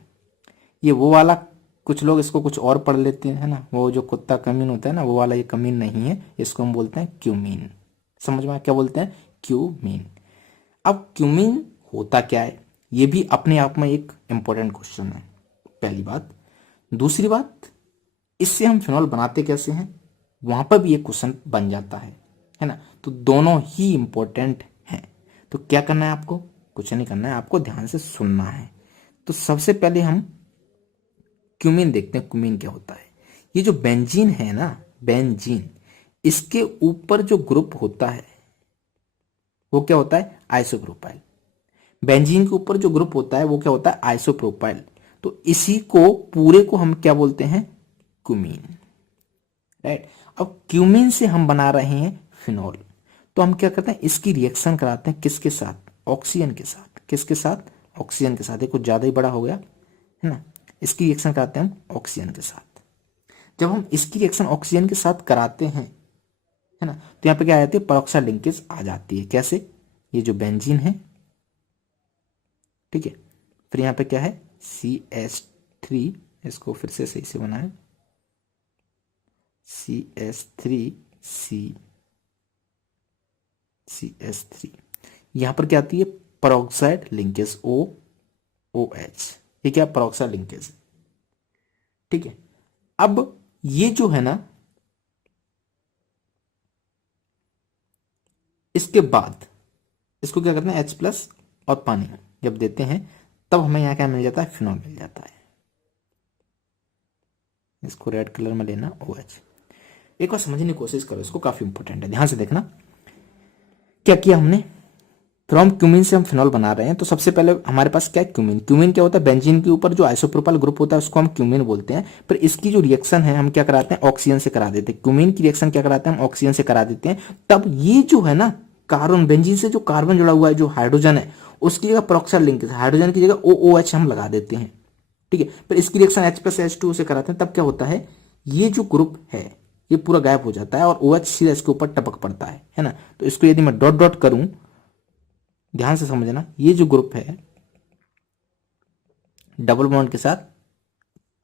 ये वो वाला, कुछ लोग इसको कुछ और पढ़ लेते हैं, है ना, वो जो कुत्ता कमीन होता है ना, वो वाला ये कमीन नहीं है, इसको हम बोलते हैं क्यूमीन। समझ में आया क्या बोलते हैं, क्यूमीन। अब क्यूमीन होता क्या है, ये भी अपने आप में एक इंपॉर्टेंट क्वेश्चन है, पहली बात। दूसरी बात, इससे हम फिनॉल बनाते कैसे हैं, वहां पर भी एक क्वेश्चन बन जाता है ना। तो दोनों ही इंपॉर्टेंट हैं। तो क्या करना है आपको, कुछ नहीं करना है, आपको ध्यान से सुनना है। तो सबसे पहले हम क्यूमीन देखते हैं, क्यूमीन क्या होता है। ये जो बेंजीन है ना, बेंजीन, इसके ऊपर जो ग्रुप होता है वो क्या होता है, आइसोप्रोपाइल। बेंजीन के ऊपर जो ग्रुप होता है वो क्या होता है, आइसोप्रोपाइल। तो इसी को पूरे को हम क्या बोलते हैं, क्यूमीन, राइट। अब क्यूमीन से हम बना रहे हैं फिनॉल। तो हम क्या करते हैं, इसकी रिएक्शन कराते हैं किसके साथ, ऑक्सीजन के साथ। किसके साथ, ऑक्सीजन के साथ। ये कुछ ज्यादा ही बड़ा हो गया, है ना। इसकी रिएक्शन कराते हैं हम ऑक्सीजन के साथ। जब हम इसकी रिएक्शन ऑक्सीजन के साथ कराते हैं, है ना, तो यहाँ पे क्या आ जाती है, परऑक्साइड लिंकेज आ जाती है। कैसे, ये जो बेंजीन है, ठीक है, फिर यहाँ पे क्या है, CH3, इसको फिर से सही से बनाए, CH3 यहां पर क्या आती है, परऑक्साइड लिंकेज, OH। ये क्या, परऑक्साइड लिंकेज, ठीक है। अब ये जो है ना, इसके बाद इसको क्या करते हैं, H+ और पानी जब देते हैं, तब हमें यहाँ क्या मिल जाता है, फिनॉल मिल जाता है। इसको रेड कलर में लेना, OH। एक बार समझने की कोशिश करो, इसको काफी इंपॉर्टेंट है, ध्यान से देखना। क्या किया हमने, फ्रॉम क्यूमीन से हम फिनॉल बना रहे हैं। तो सबसे पहले हमारे पास क्या है, क्यूमीन। क्यूमीन क्या होता है, बेंजीन के ऊपर जो आइसोप्रोपाइल ग्रुप होता है उसको हम क्यूमीन बोलते हैं। फिर इसकी जो रिएक्शन है हम क्या कराते हैं, ऑक्सीजन से करा देते हैं। क्यूमीन की रिएक्शन क्या कराते हैं, हम ऑक्सीजन से करा देते हैं। तब ये जो है ना, कार्बन, बेंजीन से जो कार्बन जुड़ा हुआ है, जो हाइड्रोजन है, उसकी जगह परऑक्साइड लिंकेज, हाइड्रोजन की जगह OOH हम लगा देते हैं, ठीक है। फिर इसकी रिएक्शन H+H2 से कराते हैं, तब क्या होता है, ये जो ग्रुप है ये पूरा गायब हो जाता है और OH सीधा इसके ऊपर टपक पड़ता है ना। तो इसको यदि मैं डॉट डॉट करूं, ध्यान से समझना, ये जो ग्रुप है डबल बॉन्ड के साथ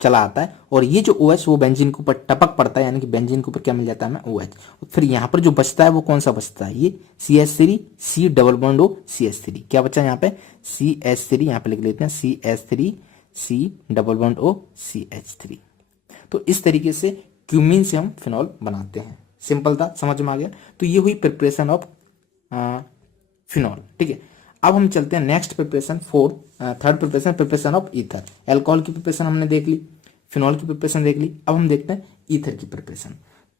चला आता है और ये जो OH वो बेंजीन के ऊपर टपक पड़ता है, यानी कि बेंजीन के ऊपर क्या मिल जाता है हमें, OH। फिर यहां पर जो बचता है वो कौन सा बचता है, ये CH3, C double bond O CH3। क्या बचा यहाँ पे, CH3, यहाँ पे लिख लेते हैं CH3, C double bond O CH3। तो इस तरीके से क्यूमीन से हम फिनॉल बनाते हैं। सिंपल था, समझ में आ गया। तो ये हुई प्रिपरेशन ऑफ फिनॉल, ठीक है। अब हम चलते हैं next preparation, third preparation, preparation of ether. Alcohol की प्रिपरेशन हमने देख ली, फिनॉल की प्रिपरेशन देख ली। अब हम देखते हैं ईथर की प्रिपरेशन।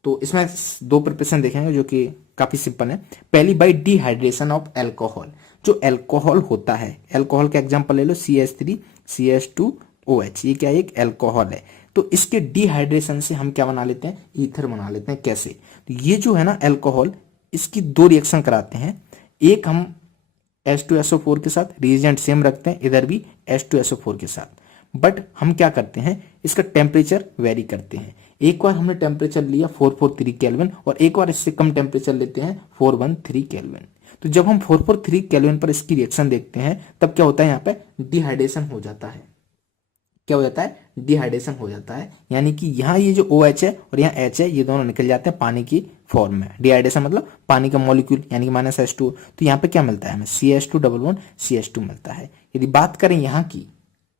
तो इसमें दो प्रिपरेशन देखेंगे जो कि काफी सिंपल है। पहली, बाई डिहाइड्रेशन ऑफ अल्कोहल। जो अल्कोहल होता है, अल्कोहल का एग्जांपल ले लो, CH3 CH2OH, ये क्या है, एक अल्कोहल है। तो इसके डिहाइड्रेशन से हम क्या बना लेते हैं, ईथर बना लेते हैं। कैसे, तो ये जो है ना अल्कोहल, इसकी दो रिएक्शन कराते हैं। एक हम H2SO4 के साथ रिएजेंट सेम रखते हैं, इधर भी H2SO4 के साथ, बट हम क्या करते हैं, इसका टेम्परेचर वेरी करते हैं। एक बार हमने टेम्परेचर लिया 443 केल्विन और एक बार इससे कम टेम्परेचर लेते हैं 413 केल्विन। तो जब हम 443 केल्विन पर इसकी रिएक्शन देखते हैं तब क्या होता है, यहाँ पे डिहाइड्रेशन हो जाता है। क्या हो जाता है, डिहाइड्रेशन हो जाता है, यानी कि यहाँ ये जो OH है और यहाँ H है, ये दोनों निकल जाते हैं पानी की फॉर्म में। डिहाइड्रेशन मतलब पानी का मॉलिक्यूल, यानी कि -H2। तो यहाँ पे क्या मिलता है हमें, CH2 डबल बॉन्ड CH2 मिलता है। यदि बात करें यहाँ की,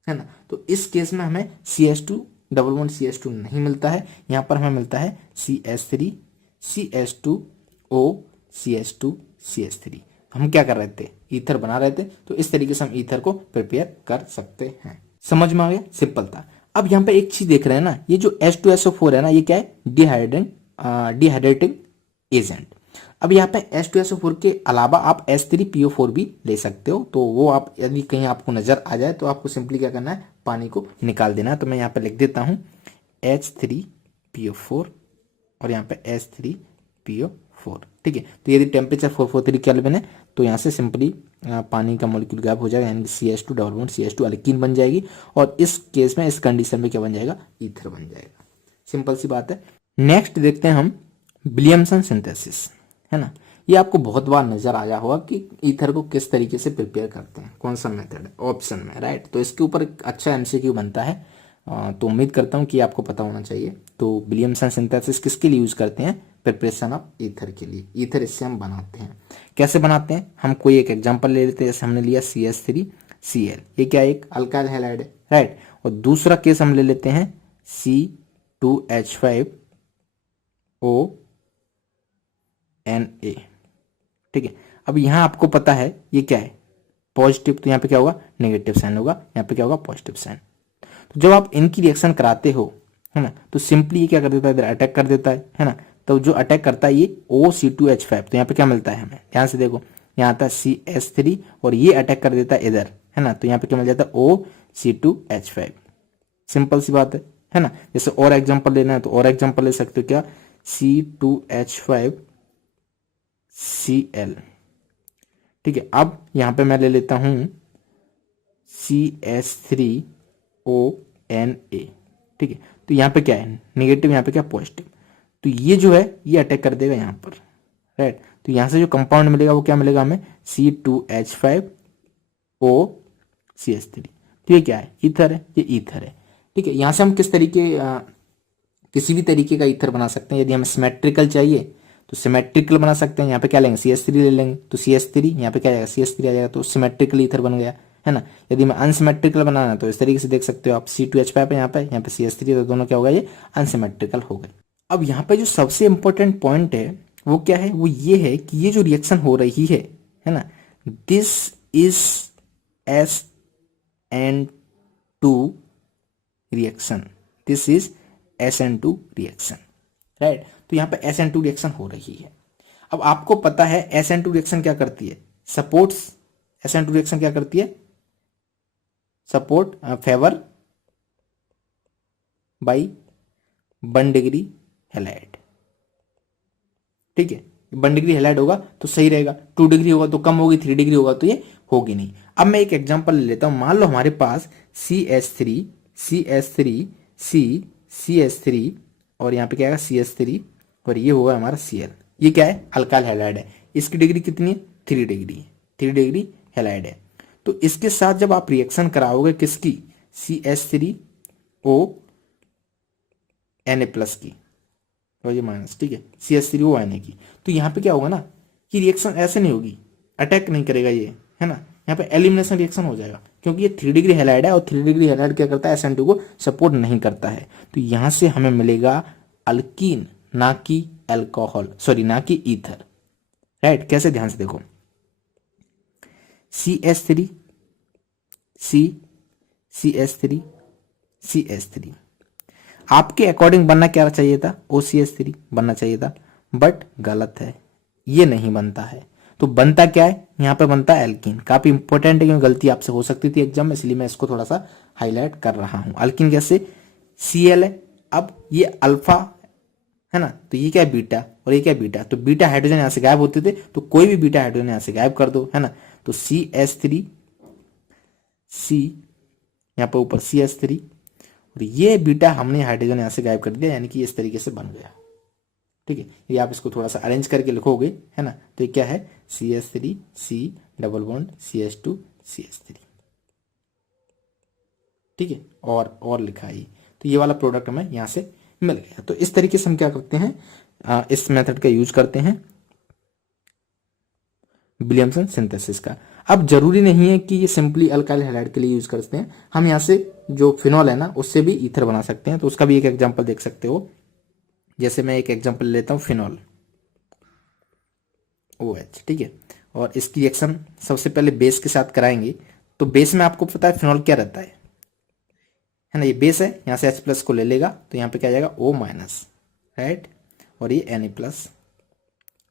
है ना, तो इस केस में हमें CH2 डबल बॉन्ड CH2 नहीं मिलता है, यहाँ पर हमें मिलता है CH3 CH2O CH2 CH3। हम क्या कर रहे थे, ईथर बना रहे थे, तो इस तरीके से हम ईथर को प्रिपेयर कर सकते हैं। समझ में आ गया, सिंपल था। अब यहाँ पे एक चीज देख रहे हैं ना, ये जो H2SO4 है ना, ये क्या है, डिहाइड्रेटिंग एजेंट। अब यहाँ पे H2SO4 के अलावा आप H3PO4 भी ले सकते हो, तो वो आप यदि कहीं आपको नजर आ जाए तो आपको सिंपली क्या करना है, पानी को निकाल देना है। तो मैं यहाँ पे लिख देता हूँ H3PO4 और यहाँ पे H3PO4, ठीक है। तो यदि टेम्परेचर 443 केल्विन है तो यहाँ से सिंपली पानी का मॉलिक्यूल गैप हो जाएगा, यानी CH2 double bond CH2 alkyne बन जाएगी, और इस केस में, इस कंडीशन में क्या बन जाएगा, ईथर बन जाएगा। सिंपल सी बात है। नेक्स्ट देखते हैं हम विलियमसन सिंथेसिस, है ना। ये आपको बहुत बार नजर आया होगा कि ईथर को किस तरीके से प्रिपेयर करते हैं, कौन सा मेथड है, ऑप्शन में, राइट। तो इसके ऊपर एक अच्छा MCQ बनता है, तो उम्मीद करता हूँ कि आपको पता होना चाहिए। तो विलियमसन सिंथेसिस किसके लिए यूज करते हैं, प्रिपरेशन ऑफ ईथर के लिए। ईथर इससे हम बनाते हैं। कैसे बनाते हैं, हम कोई एक एग्जांपल ले लेते हैं। जैसे हमने लिया CH3Cl, ये क्या है, एक अल्काइल हैलाइड है, राइट। और दूसरा केस हम ले लेते हैं C2H5ONa, ठीक है। अब यहां आपको पता है ये क्या है, पॉजिटिव, तो यहाँ पे क्या होगा, नेगेटिव साइन होगा, यहाँ पे क्या होगा, पॉजिटिव साइन। तो जब आप इनकी रिएक्शन कराते हो, है ना, तो सिंपली ये क्या कर देता है, इधर अटैक कर देता है ना। तो जो अटैक करता है ये OC2H5, तो यहाँ पे क्या मिलता है हमें, ध्यान से देखो, यहाँ आता है CH3 और ये अटैक कर देता है इधर, है ना। तो यहाँ पे क्या मिल जाता है, OC2H5। सिंपल सी बात है ना। जैसे और एग्जांपल लेना है तो और एग्जांपल ले सकते हो, क्या, C2H5Cl, ठीक है। अब यहाँ पे मैं ले लेता हूं CH3ONa, ठीक है। तो यहाँ पे क्या है, नेगेटिव, यहाँ पे क्या, पॉजिटिव। तो ये जो है ये अटैक कर देगा यहाँ पर, राइट। तो यहाँ से जो कंपाउंड मिलेगा वो क्या मिलेगा हमें, C2H5OCH3। तो ये क्या है, ईथर है, ये ईथर है, ठीक है। यहाँ से हम किसी भी तरीके का ईथर बना सकते हैं। यदि हमें सिमेट्रिकल चाहिए तो सिमेट्रिकल बना सकते हैं। यहाँ पे क्या लेंगे, CH3 ले लेंगे, तो CH3, यहाँ पे क्या आएगा, CH3 आ जाएगा, तो सिमेट्रिकल ईथर बन गया, है ना। यदि मैं अनसिमेट्रिकल बनाना है तो इस तरीके से देख सकते हो आप, C2H5 है, यहाँ पे CH3, तो दोनों क्या होगा, ये अनसिमेट्रिकल हो गए। अब यहाँ पे जो सबसे इंपॉर्टेंट पॉइंट है वो क्या है, वो ये है कि ये जो रिएक्शन हो रही है ना, this is SN2 reaction, this is SN2 reaction, right. तो यहाँ पे SN2 रिएक्शन हो रही है। अब आपको पता है SN2 रिएक्शन क्या करती है, सपोर्ट्स, SN2 रिएक्शन क्या करती है, support, favour by 1 degree halide, ठीक है। 1 डिग्री हैलाइड होगा तो सही रहेगा, 2 डिग्री होगा तो कम होगी, 3 डिग्री होगा तो ये होगी नहीं। अब मैं एक एग्जांपल ले लेता हूं। मान लो हमारे पास CH3 CH3 CH3 और यहाँ पे क्या आएगा, CH3, और ये होगा हमारा Cl। ये क्या है, अल्काइल हैलाइड है। इसकी डिग्री कितनी है, 3 डिग्री, 3 डिग्री हैलाइड है। तो इसके साथ जब आप रिएक्शन कराओगे किसकी, CH3ONa प्लस की, और ये माइनस, ठीक है, CH3ONa की, तो यहाँ पे क्या होगा ना, कि रिएक्शन ऐसे नहीं होगी, अटैक नहीं करेगा ये, है ना। यहाँ पे एलिमिनेशन रिएक्शन हो जाएगा, क्योंकि ये 3 डिग्री हैलाइड है, और 3 डिग्री हैलाइड क्या करता है, SN2 को सपोर्ट नहीं करता है। तो यहाँ से हमें मिलेगा अल्कीन, ना कि एल्कोहल, सॉरी, ना कि ईथर, राइट। कैसे, ध्यान से देखो, CH3 CH3 CH3, आपके अकॉर्डिंग बनना क्या चाहिए था, OCH3 बनना चाहिए था, बट गलत है, ये नहीं बनता है। तो बनता क्या है, यहाँ पे बनता है एल्कीन। काफी इंपॉर्टेंट है, क्योंकि गलती आपसे हो सकती थी एग्जाम में, इसलिए मैं इसको थोड़ा सा हाईलाइट कर रहा हूं। अल्कीन कैसे, Cl है, अब ये अल्फा है ना, तो ये क्या है, बीटा, और ये क्या है, बीटा। तो बीटा हाइड्रोजन यहां से गायब होते थे, तो कोई भी बीटा हाइड्रोजन यहां से गायब कर दो, है ना। तो CH3 C, यहाँ पर ऊपर CH3, और ये बीटा हमने हाइड्रोजन यहां से गायब कर दिया, यानी कि इस तरीके से बन गया, ठीक है। ये आप इसको थोड़ा सा अरेंज करके लिखोगे, है ना, तो ये क्या है, CH3 C double bond CH2 CH3, ठीक है। और लिखा है, तो ये वाला प्रोडक्ट हमें यहां से मिल गया। तो इस तरीके से हम क्या करते हैं, इस मेथड का यूज करते हैं विलियमसन सिंथेसिस का। अब जरूरी नहीं है कि ये सिंपली अल्काइल हैलाइड के लिए यूज करते हैं, हम यहाँ से जो फिनॉल है ना उससे भी ईथर बना सकते हैं। तो उसका भी एक एग्जांपल देख सकते हो। जैसे मैं एक एग्जांपल लेता हूँ फिनॉल OH, ठीक है। और इसकी रिएक्शन सबसे पहले बेस के साथ कराएंगे। तो बेस में आपको पता है फिनॉल क्या रहता है ना, ये बेस है, यहाँ से H+ को ले लेगा तो यहाँ पे क्या आ जाएगा O-, राइट, और ये Na+,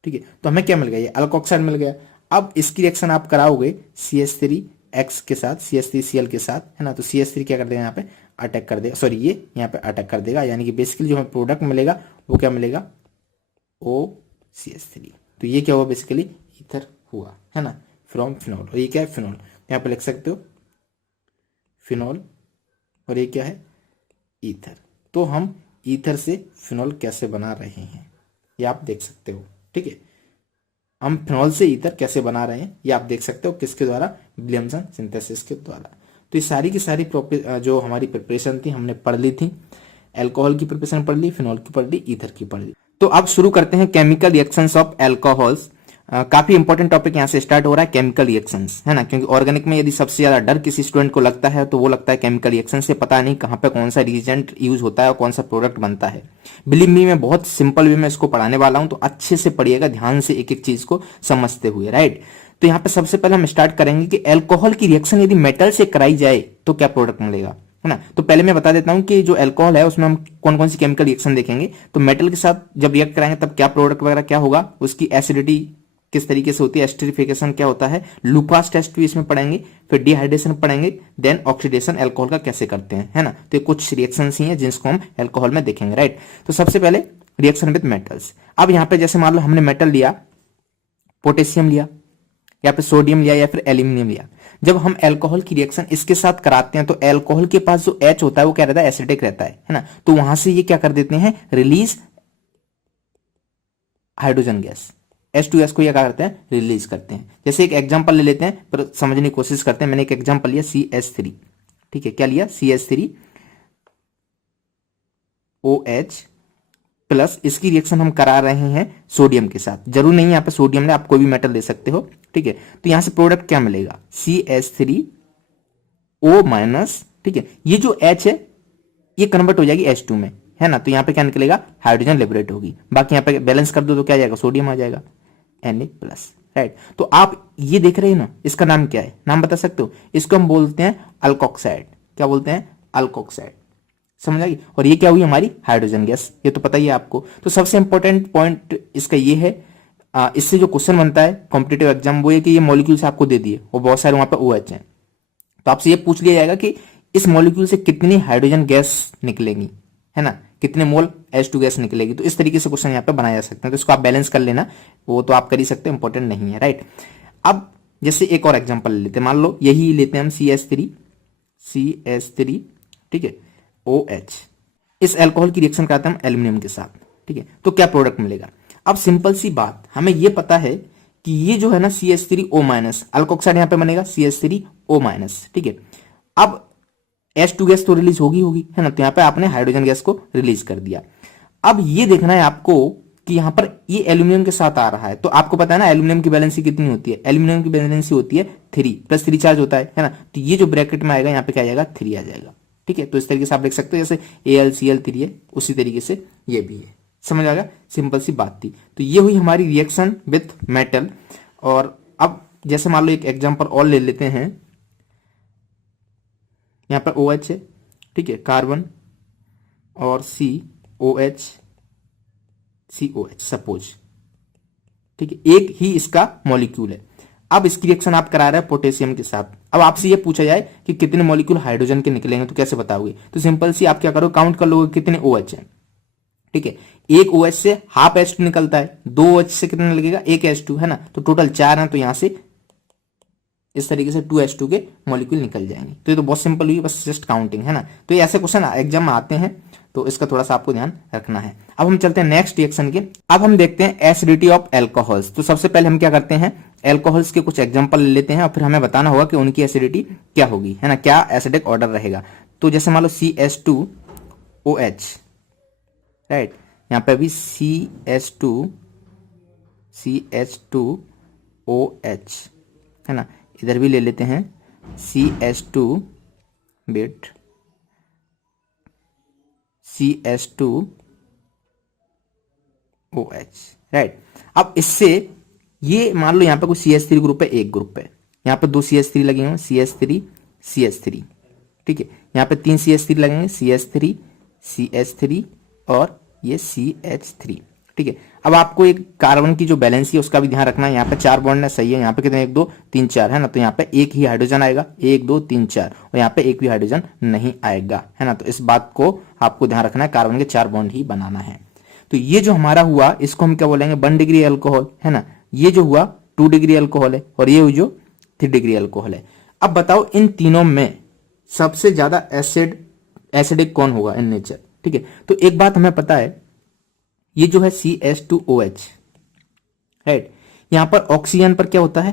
ठीक है। तो हमें क्या मिल गया, ये अल्कोक्साइड मिल गया। अब इसकी रिएक्शन आप कराओगे CH3X के साथ, CH3Cl के साथ, है ना। तो CH3 क्या कर देगा, यहाँ पे अटैक कर देगा, सॉरी ये यहाँ पे अटैक कर देगा, यानी कि बेसिकली जो हमें प्रोडक्ट मिलेगा वो क्या मिलेगा, OCH3। तो ये क्या हुआ, बेसिकली ईथर हुआ, है ना, फ्रॉम फिनॉल। और ये क्या है, फिनॉल, यहाँ पे लिख सकते हो फिनॉल, और ये क्या है, ईथर। तो हम ईथर से फिनॉल कैसे बना रहे हैं ये आप देख सकते हो, ठीक है। हम फिनॉल से ईथर कैसे बना रहे हैं ये आप देख सकते हो, किसके द्वारा, विलियमसन सिंथेसिस के द्वारा। तो ये सारी की सारी जो हमारी प्रिपरेशन थी हमने पढ़ ली थी। अल्कोहल की प्रिपरेशन पढ़ ली, फिनॉल की पढ़ ली, ईथर की पढ़ ली। तो अब शुरू करते हैं केमिकल रिएक्शंस ऑफ अल्कोहल्स। काफी इंपॉर्टेंट टॉपिक यहाँ से स्टार्ट हो रहा है, केमिकल रिएक्शंस, है ना। क्योंकि ऑर्गेनिक में यदि सबसे ज्यादा डर किसी स्टूडेंट को लगता है तो वो लगता है केमिकल रिएक्शन से, पता नहीं कहाँ पे कौन सा रिएजेंट यूज होता है और कौन सा प्रोडक्ट बनता है। बिलीव मी, मैं बहुत सिंपल वे में इसको पढ़ाने वाला हूं, तो अच्छे से पढ़िएगा, ध्यान से एक एक चीज को समझते हुए, राइट। तो यहाँ पे सबसे पहले हम स्टार्ट करेंगे कि अल्कोहल की रिएक्शन यदि मेटल से कराई जाए तो क्या प्रोडक्ट मिलेगा, है ना। तो पहले मैं बता देता हूं कि जो अल्कोहल है उसमें हम कौन कौन सी केमिकल रिएक्शन देखेंगे। तो मेटल के साथ जब रिएक्ट कराएंगे तब क्या प्रोडक्ट वगैरह क्या होगा, उसकी एसिडिटी किस तरीके से होती है, एस्टरिफिकेशन क्या होता है, लुकास टेस्ट भी इसमें पढ़ेंगे, फिर डिहाइड्रेशन पढ़ेंगे, देन ऑक्सीडेशन अल्कोहल का कैसे करते हैं, है ना। तो ये कुछ रिएक्शंस ही हैं जिनको हम अल्कोहल में देखेंगे, राइट। तो सबसे पहले रिएक्शन विद मेटल्स। अब यहाँ पे जैसे मान लो हमने मेटल लिया, पोटेशियम लिया, या फिर सोडियम लिया, या फिर एल्यूमिनियम लिया। जब हम अल्कोहल की रिएक्शन इसके साथ कराते हैं तो अल्कोहल के पास जो H होता है वो क्या रहता है, एसिडिक रहता है ना। तो वहां से ये क्या कर देते हैं, रिलीज हाइड्रोजन गैस, H2S को ये क्या करते हैं, रिलीज करते हैं। जैसे एक एग्जांपल ले लेते हैं, पर समझने की कोशिश करते हैं। मैंने एक एग्जांपल लिया CH3, ठीक है, क्या लिया, CH3OH+, इसकी रिएक्शन हम करा रहे हैं सोडियम के साथ। जरूर नहीं यहाँ पे सोडियम ले, आप कोई भी मेटल दे सकते हो, ठीक है। तो यहां से प्रोडक्ट क्या मिलेगा, CH3O-, ठीक है। ये जो H है ये कन्वर्ट हो जाएगी H2 में, है ना। तो यहाँ पे क्या निकलेगा, हाइड्रोजन लिबरेट होगी। बाकी यहाँ पे बैलेंस कर दो तो क्या आ जाएगा, सोडियम आ जाएगा, Na+, राइट। तो आप ये देख रहे हो ना, इसका नाम क्या है, नाम बता सकते हो, इसको हम बोलते हैं अल्कोक्साइड। क्या बोलते हैं, अल्कोक्साइड, समझ आ गई। और ये क्या हुई, हमारी हाइड्रोजन गैस, ये तो पता ही है आपको। तो सबसे इंपॉर्टेंट पॉइंट इसका ये है, इससे जो क्वेश्चन बनता है कॉम्पिटेटिव एग्जाम, वो है कि ये मॉलिक्यूल्स आपको दे दिए और बहुत सारे वहां पे OH हैं, तो आपसे ये पूछ लिया जाएगा कि इस मॉलिक्यूल से कितनी हाइड्रोजन गैस निकलेगी, है ना, कितने मोल H2 गैस निकलेगी। तो इस तरीके से क्वेश्चन यहाँ पे बनाया जा सकते हैं। तो इसको आप बैलेंस कर लेना, वो तो आप कर ही सकते हैं, इंपॉर्टेंट नहीं है, राइट। अब जैसे एक और एग्जांपल लेते हैं, मान लो यही लेते हैं हम CH3, ठीक है, OH। इस अल्कोहल की रिएक्शन कराते हैं हम एल्यूमिनियम के साथ, ठीक है। तो क्या प्रोडक्ट मिलेगा। अब सिंपल सी बात, हमें यह पता है कि ये जो है ना CH3O-, अल्कोक्साइड यहाँ पे बनेगा CH3O-, ठीक है। अब H2 गैस तो रिलीज होगी होगी, है ना। तो यहाँ पे आपने हाइड्रोजन गैस को रिलीज कर दिया। अब ये देखना है आपको कि यहाँ पर ये एल्यूमिनियम के साथ आ रहा है, तो आपको पता है ना एल्यूमिनियम की बैलेंसी कितनी होती है, एल्यूमिनियम की बैलेंसी होती है 3, +3 चार्ज होता है ना। तो ये जो ब्रैकेट में आएगा यहाँ पे क्या आ जाएगा, 3 आ जाएगा, ठीक है। तो इस तरीके से आप लिख सकते हो, जैसे AlCl3 है उसी तरीके से ये भी है, समझ आ गया, सिंपल सी बात थी। तो ये हुई हमारी रिएक्शन विथ मेटल। और अब जैसे मान लो एक एग्जांपल और ले लेते हैं, यहाँ पर OH है, ठीक है, कार्बन, और COH सपोज, ठीक है, एक ही इसका मॉलिक्यूल है। अब इसकी रिएक्शन आप करा रहे हैं पोटेशियम के साथ। अब आपसे ये पूछा जाए कि कितने मॉलिक्यूल हाइड्रोजन के निकलेंगे, तो कैसे बताओगे। तो सिंपल सी आप क्या करो, काउंट कर लोगे कितने OH हैं, ठीक है। एक OH से हाफ H2 निकलता है, 2 OH से कितना लगेगा, एक H2, है ना। तो टोटल 4 है, तो यहां से इस तरीके से 2H2 के मॉलिक्यूल निकल जाएंगे। तो ये तो बहुत सिंपल हुई, बस जस्ट काउंटिंग, है ना। तो ये ऐसे क्वेश्चन एग्जाम में आते हैं, तो इसका थोड़ा सा आपको ध्यान रखना है। अब हम चलते हैं नेक्स्ट रिएक्शन के। अब हम देखते हैं एसिडिटी ऑफ अल्कोहल्स। तो सबसे पहले हम क्या करते हैं, अल्कोहल्स के कुछ एग्जांपल ले लेते हैं और फिर हमें बताना होगा कि उनकी एसिडिटी क्या होगी, है ना, क्या एसिडिक ऑर्डर रहेगा। तो जैसे मान लो CH2OH, राइट, यहाँ पे अभी CH2OH, है ना। इधर भी ले लेते हैं CH2 वेट CH2OH, राइट। अब इससे ये मान लो यहाँ पे कोई CH3 ग्रुप है, एक ग्रुप है, यहाँ पे 2 CH3 लगे हुए, CH3 ठीक है, यहाँ पे 3 CH3 लगेंगे, CH3 और ये CH3, ठीक है। अब आपको एक कार्बन की जो बैलेंस है उसका भी ध्यान रखना है। यहाँ पे 4 बॉन्ड है, सही है, यहाँ पे कितने 1 2 3 4 है ना, तो यहाँ पे एक ही हाइड्रोजन आएगा, 1 2 3 4, और यहाँ पे एक भी हाइड्रोजन नहीं आएगा, है ना। तो इस बात को आपको ध्यान रखना है, कार्बन के 4 बॉन्ड ही बनाना है। तो ये जो हमारा हुआ इसको हम क्या बोलेंगे, 1 डिग्री अल्कोहल, है ना। ये जो हुआ 2 डिग्री अल्कोहल है, और ये हुई जो 3 डिग्री अल्कोहल है। अब बताओ इन तीनों में सबसे ज्यादा एसिडिक कौन होगा इन नेचर, ठीक है। तो एक बात हमें पता है, ये जो है CH2OH, राइट, यहां पर ऑक्सीजन पर क्या होता है,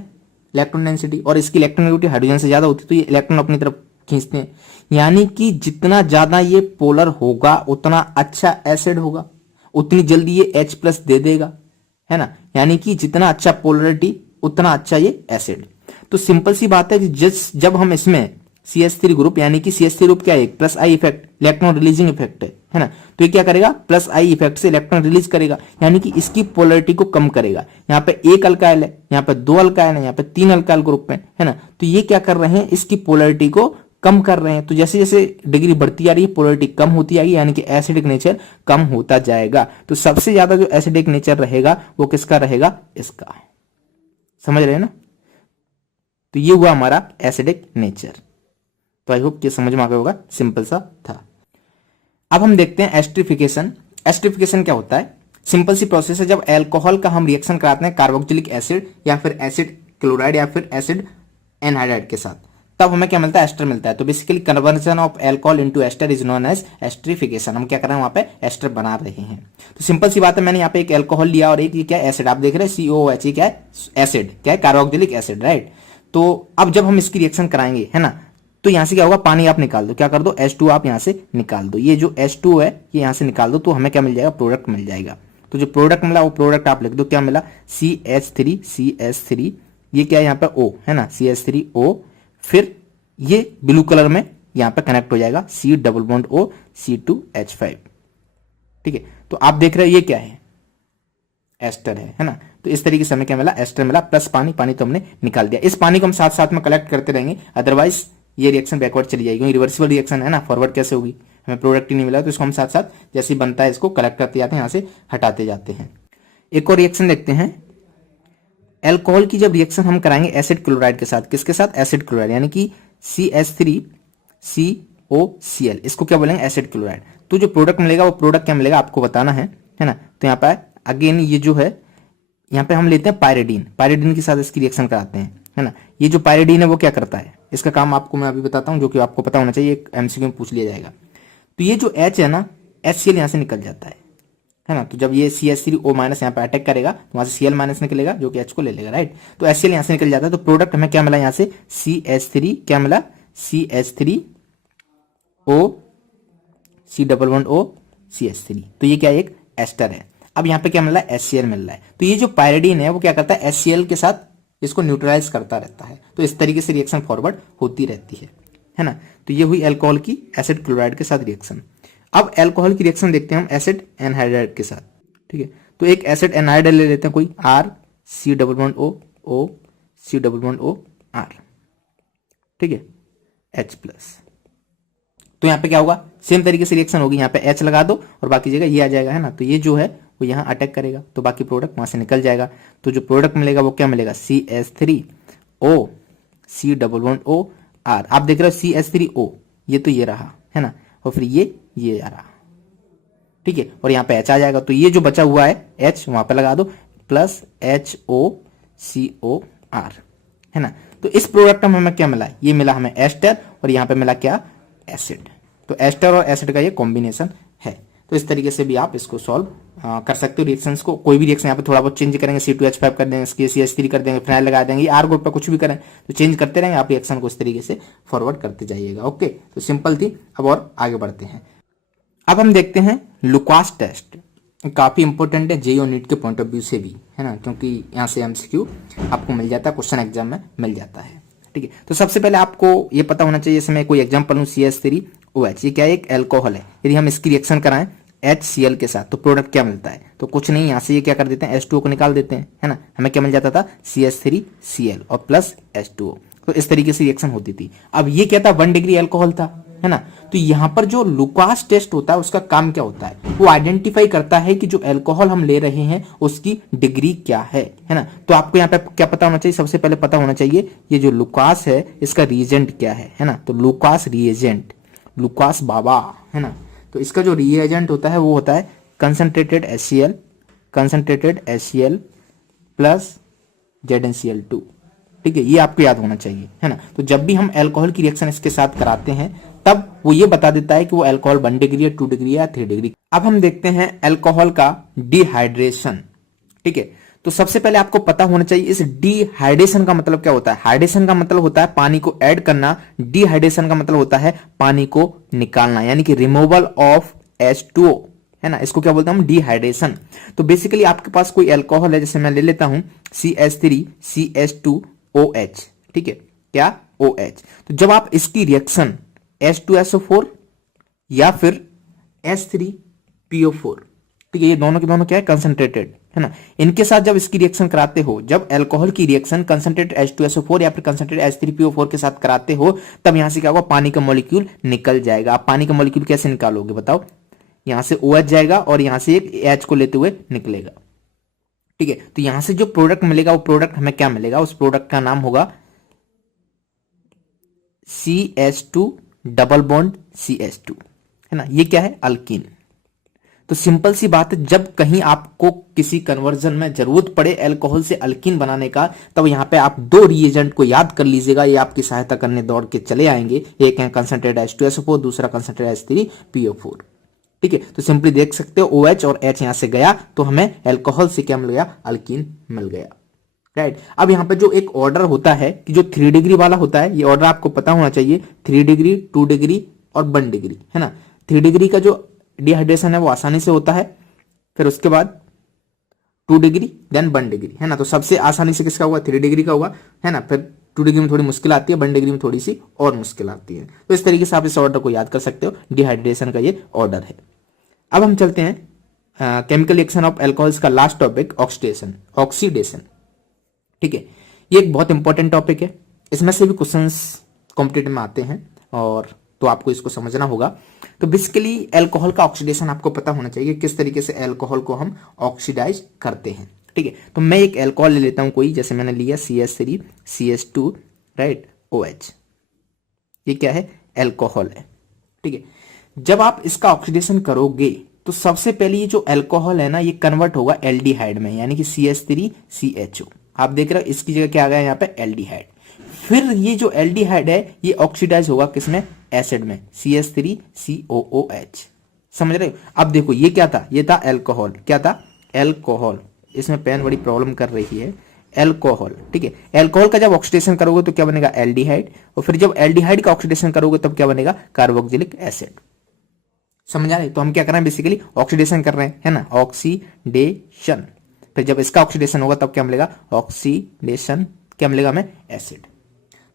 इलेक्ट्रॉन डेंसिटी, और इसकी इलेक्ट्रॉन नेगेटिविटी हाइड्रोजन से ज्यादा होती है, तो ये इलेक्ट्रॉन अपनी तरफ खींचते हैं। यानी कि जितना ज्यादा ये पोलर होगा उतना अच्छा एसिड होगा, उतनी जल्दी ये H+ दे देगा, है ना। यानी कि जितना अच्छा पोलरिटी उतना अच्छा ये एसिड। तो सिंपल सी बात है कि जब हम इसमें CH3 ग्रुप, यानी कि CH3 ग्रुप क्या है, plus I effect, electron releasing effect है ना, तो ये क्या करेगा, प्लस आई इफेक्ट से इलेक्ट्रॉन रिलीज करेगा, यानी कि इसकी पोलरिटी को कम करेगा। यहाँ पे एक अल्काइल है, यहाँ पे 2 अल्काइल है, यहाँ पे 3 अल्काइल ग्रुप है ना, तो ये क्या कर रहे हैं, इसकी पोलरिटी को कम कर रहे हैं। तो जैसे जैसे डिग्री बढ़ती जा रही है पोलरिटी कम होती आएगी, यानी कि एसिडिक नेचर कम होता जाएगा। तो सबसे ज्यादा जो एसिडिक नेचर रहेगा वो किसका रहेगा, इसका, समझ रहे हैं ना। तो ये हुआ हमारा एसिडिक नेचर। तो आई होप ये समझ में आ गया होगा, सिंपल सा था। अब हम देखते हैं एस्टरिफिकेशन। एस्टरिफिकेशन क्या होता है, सिंपल सी प्रोसेस है, जब अल्कोहल का हम रिएक्शन कराते हैं कार्बोक्सिलिक एसिड या फिर एसिड क्लोराइड या फिर एसिड एनहाइड्राइड के साथ, तब हमें क्या मिलता है, एस्टर मिलता है। तो basically conversion of alcohol into ester is known as esterification. हम क्या कर रहे हैं, वहां पे एस्टर बना रहे हैं। तो सिंपल सी बात है, मैंने यहाँ पे एक अल्कोहल लिया और एक ये क्या एसिड, आप देख रहे हैं COOH, ये क्या है, एसिड, क्या है, कार्बोक्सिलिक एसिड, राइट। तो अब जब हम इसकी रिएक्शन कराएंगे, है ना, तो यहां से क्या होगा, पानी आप निकाल दो, क्या कर दो, H2 आप यहां से निकाल दो, ये जो H2 है ये यहां से निकाल दो, तो हमें क्या मिल जाएगा, प्रोडक्ट मिल जाएगा। तो जो प्रोडक्ट मिला वो प्रोडक्ट आप लिख दो, क्या मिला, CH3, ये क्या है यहाँ पे O, है ना, CH3O, फिर ये ब्लू कलर में यहां पे कनेक्ट हो जाएगा C double bond O C2H5, ठीक है। तो आप देख रहे हैं ये क्या है, एस्टर है ना। तो इस तरीके से हमें क्या मिला, एस्टर मिला, प्लस पानी, पानी तो हमने निकाल दिया। इस पानी को हम साथ साथ में कलेक्ट करते रहेंगे, अदरवाइज ये रिएक्शन बैकवर्ड चली जाएगी, रिवर्सिबल रिएक्शन है ना, फॉरवर्ड कैसे होगी, हमें प्रोडक्ट ही नहीं मिला। तो इसको हम साथ साथ जैसे ही बनता है इसको कलेक्ट करते जाते हैं, यहां से हटाते जाते हैं। एक और रिएक्शन देखते हैं, एल्कोहल की जब रिएक्शन हम कराएंगे एसिड क्लोराइड के साथ, किसके साथ, एसिड क्लोराइड, यानी कि CH3COCl, इसको क्या बोलेंगे, एसिड क्लोराइड। तो जो प्रोडक्ट मिलेगा वो प्रोडक्ट क्या मिलेगा आपको बताना है ना। तो यहाँ पे अगेन ये जो है, यहाँ पे हम लेते हैं पायरिडीन, पायरिडीन के साथ इसकी रिएक्शन कराते हैं, है ना। ये जो पायरिडीन है वो क्या करता है, इसका काम आपको मैं अभी बताता हूँ, जो कि आपको पता होना चाहिए, एक MCQ में पूछ लिया जाएगा। तो ये जो H है ना, HCl यहाँ से निकल जाता है ना। तो जब ये CH3O- यहाँ पे अटैक करेगा तो वहां से Cl- निकलेगा, जो कि H को ले लेगा, राइट। तो HCl यहाँ से निकल जाता है। तो प्रोडक्ट हमें क्या मिला यहाँ से, CH3, क्या मिला, CH3O C double bond O CH3। तो ये क्या एक एस्टर है। अब यहाँ पे क्या मिल रहा है, HCl मिल रहा है। तो ये जो पायरिडीन है वो क्या करता है, HCl के साथ इसको न्यूट्रलाइज करता रहता है। तो इस तरीके से रिएक्शन फॉरवर्ड होती रहती है ना। तो ये हुई अल्कोहल की एसिड क्लोराइड के साथ रिएक्शन। अब अल्कोहल की रिएक्शन देखते हैं हम एसिड एनहाइड्राइड के साथ, ठीक है। तो एक एसिड एनहाइड्राइड ले लेते हैं कोई, RC double bond O C double bond O R, ठीक है, H+। तो यहाँ पे क्या होगा, सेम तरीके से रिएक्शन होगी, यहाँ पे H लगा दो और बाकी जगह ये आ जाएगा, है ना। तो ये जो है वो यहाँ अटैक करेगा, तो बाकी प्रोडक्ट वहां से निकल जाएगा। तो जो प्रोडक्ट मिलेगा वो क्या मिलेगा, CH3O C double bond O R। आप देख रहे हो CH3O, ये तो ये रहा, है ना, और फिर ये आ रहा, ठीक है, और यहाँ पे H आ जाएगा। तो ये जो बचा हुआ है H वहां पे लगा दो, प्लस HOCOR, है ना। तो इस प्रोडक्ट में हमें क्या मिला, ये मिला हमें एस्टर, और यहाँ पे मिला क्या, एसिड। तो एस्टर और एसिड का ये कॉम्बिनेशन है। तो इस तरीके से भी आप इसको सॉल्व कर सकते हो रिएक्शंस को। कोई भी रिएक्शन यहाँ पे थोड़ा बहुत चेंज करेंगे, C2H5 कर देंगे, CH3 कर देंगे, फिनाइल लगा देंगे, R ग्रुप पर कुछ भी करें तो चेंज करते रहेंगे, आप रिएक्शन को इस तरीके से फॉरवर्ड करते जाइएगा। ओके, तो सिंपल थी। अब और आगे बढ़ते हैं। अब हम देखते हैं लुकास टेस्ट, काफी इंपॉर्टेंट है JEE और नीट के पॉइंट ऑफ व्यू से भी, है ना, क्योंकि यहाँ से MCQ आपको मिल जाता है, क्वेश्चन एग्जाम में मिल जाता है, ठीक है। तो सबसे पहले आपको ये पता होना चाहिए, इसमें कोई एग्जाम्पल लूँ CH3 OH, ये क्या है, एक एल्कोहल है। यदि हम इसकी रिएक्शन कराएं HCl के साथ तो प्रोडक्ट क्या मिलता है, तो कुछ नहीं, यहाँ से ये क्या कर देते हैं, H2O को निकाल देते हैं, है ना। हमें क्या मिल जाता था, CH3Cl और प्लस H2O। तो इस तरीके से रिएक्शन होती थी। अब ये क्या था, 1 डिग्री एल्कोहल था, है ना। तो यहाँ पर जो लुकास टेस्ट होता है उसका काम क्या होता है, वो आइडेंटिफाई करता है कि जो एल्कोहल हम ले रहे हैं उसकी डिग्री क्या है ना। तो आपको यहाँ पे क्या पता होना चाहिए, सबसे पहले पता होना चाहिए ये जो लुकास है इसका रिएजेंट क्या है ना। तो लुकास रिएजेंट, लुकास बाबा, है ना। तो इसका जो रिएजेंट होता है वो होता है कंसंट्रेटेड HCl प्लस ZnCl2। ठीक है, ये आपको याद होना चाहिए, है ना। तो जब भी हम अल्कोहल की रिएक्शन इसके साथ कराते हैं तब वो ये बता देता है कि वो अल्कोहल 1 डिग्री या 2 डिग्री या 3 डिग्री। अब हम देखते हैं अल्कोहल का डिहाइड्रेशन। ठीक है, तो सबसे पहले आपको पता होना चाहिए इस डिहाइड्रेशन का मतलब क्या होता है। हाइड्रेशन का मतलब होता है पानी को ऐड करना, डिहाइड्रेशन का मतलब होता है पानी को निकालना, यानी कि रिमूवल ऑफ H2O, है ना। इसको क्या बोलते हैं हम, डिहाइड्रेशन। तो बेसिकली आपके पास कोई अल्कोहल है, जैसे मैं ले लेता हूं CH3CH2OH, ठीक है, क्या OH। तो जब आप इसकी रिएक्शन H2SO4 या फिर H3PO4, ठीक है, ये दोनों के दोनों क्या है, कंसंट्रेटेड, है ना। इनके साथ जब इसकी रिएक्शन कराते हो, जब अल्कोहल की रिएक्शन कंसंट्रेटेड H2SO4 या फिर कंसंट्रेटेड H3PO4 के साथ कराते हो, तब यहां से क्या होगा, पानी का मॉलिक्यूल निकल जाएगा। आप पानी का मॉलिक्यूल कैसे निकालोगे बताओ, यहां से OH जाएगा और यहां से एक H को लेते हुए निकलेगा। ठीक है, तो यहां से जो प्रोडक्ट मिलेगा वो प्रोडक्ट हमें क्या मिलेगा, उस प्रोडक्ट का नाम होगा CH2 डबल बॉन्ड CH2, है ना। ये क्या है, अल्कीन। तो सिंपल सी बात है, जब कहीं आपको किसी कन्वर्जन में जरूरत पड़े अल्कोहल से अल्कीन बनाने का, तब यहां पे आप दो रिएजेंट को याद कर लीजिएगा, ये आपकी सहायता करने दौड़ के चले आएंगे। एक है कंसंट्रेटेड H2SO4, दूसरा कंसंट्रेटेड H3PO4। ठीक है, तो सिंपली देख सकते हो OH और H यहां से गया तो हमें अल्कोहल से क्या मिल गया, अल्कीन मिल गया। राइट, अब यहां पे जो एक ऑर्डर होता है कि जो 3 डिग्री वाला होता है, ये ऑर्डर आपको पता होना चाहिए, 3 डिग्री, 2 डिग्री और 1 डिग्री, है ना। 3 डिग्री का जो डिहाइड्रेशन है वो आसानी से होता है, फिर उसके बाद 2 डिग्री देन 1 डिग्री, है ना। तो सबसे आसानी से किसका हुआ, 3 डिग्री का हुआ, है ना। फिर 2 डिग्री में थोड़ी मुश्किल आती है, 1 डिग्री में थोड़ी सी और मुश्किल आती है। तो इस तरीके से आप इस ऑर्डर को याद कर सकते हो, डिहाइड्रेशन का ये ऑर्डर है। अब हम चलते हैं केमिकल रिएक्शन ऑफ अल्कोहल्स का लास्ट टॉपिक, ऑक्सीडेशन। ठीक है, ये एक बहुत इंपॉर्टेंट टॉपिक है, इसमें से भी क्वेश्चंस कॉम्पिटिटिव में आते हैं और तो आपको इसको समझना होगा। तो बेसिकली अल्कोहल का ऑक्सीडेशन आपको पता होना चाहिए, किस तरीके से अल्कोहल को हम ऑक्सीडाइज करते हैं। ठीक है, तो मैं एक अल्कोहल ले लेता हूं कोई, जैसे मैंने लिया CH3CH2, राइट, OH। ये क्या है, अल्कोहल है। ठीक है, जब आप इसका ऑक्सीडेशन करोगे तो सबसे पहले ये जो अल्कोहल है ना, ये कन्वर्ट होगा एल्डिहाइड में, यानी कि CH3CHO। आप देख रहे हो इसकी जगह क्या आ गया यहाँ पे, एल्डिहाइड। फिर ये जो एल्डिहाइड है ये ऑक्सीडाइज होगा किसमें, एसिड में, CH3COOH। समझ रहे हो। अब देखो ये क्या था, ये था अल्कोहल, क्या था, अल्कोहल। इसमें पेन बड़ी प्रॉब्लम कर रही है, अल्कोहल। ठीक है, अल्कोहल का जब ऑक्सीडेशन करोगे तो क्या बनेगा, एल्डिहाइड, और फिर जब एल्डिहाइड का ऑक्सीडेशन करोगे तब क्या बनेगा, कार्बोक्सिलिक एसिड। समझ आ रहे, तो हम क्या कर रहे हैं, बेसिकली ऑक्सीडेशन कर रहे हैं, है ना, ऑक्सीडेशन। फिर जब इसका ऑक्सीडेशन होगा तब क्या मिलेगा, ऑक्सीडेशन, क्या मिलेगा हमें, एसिड।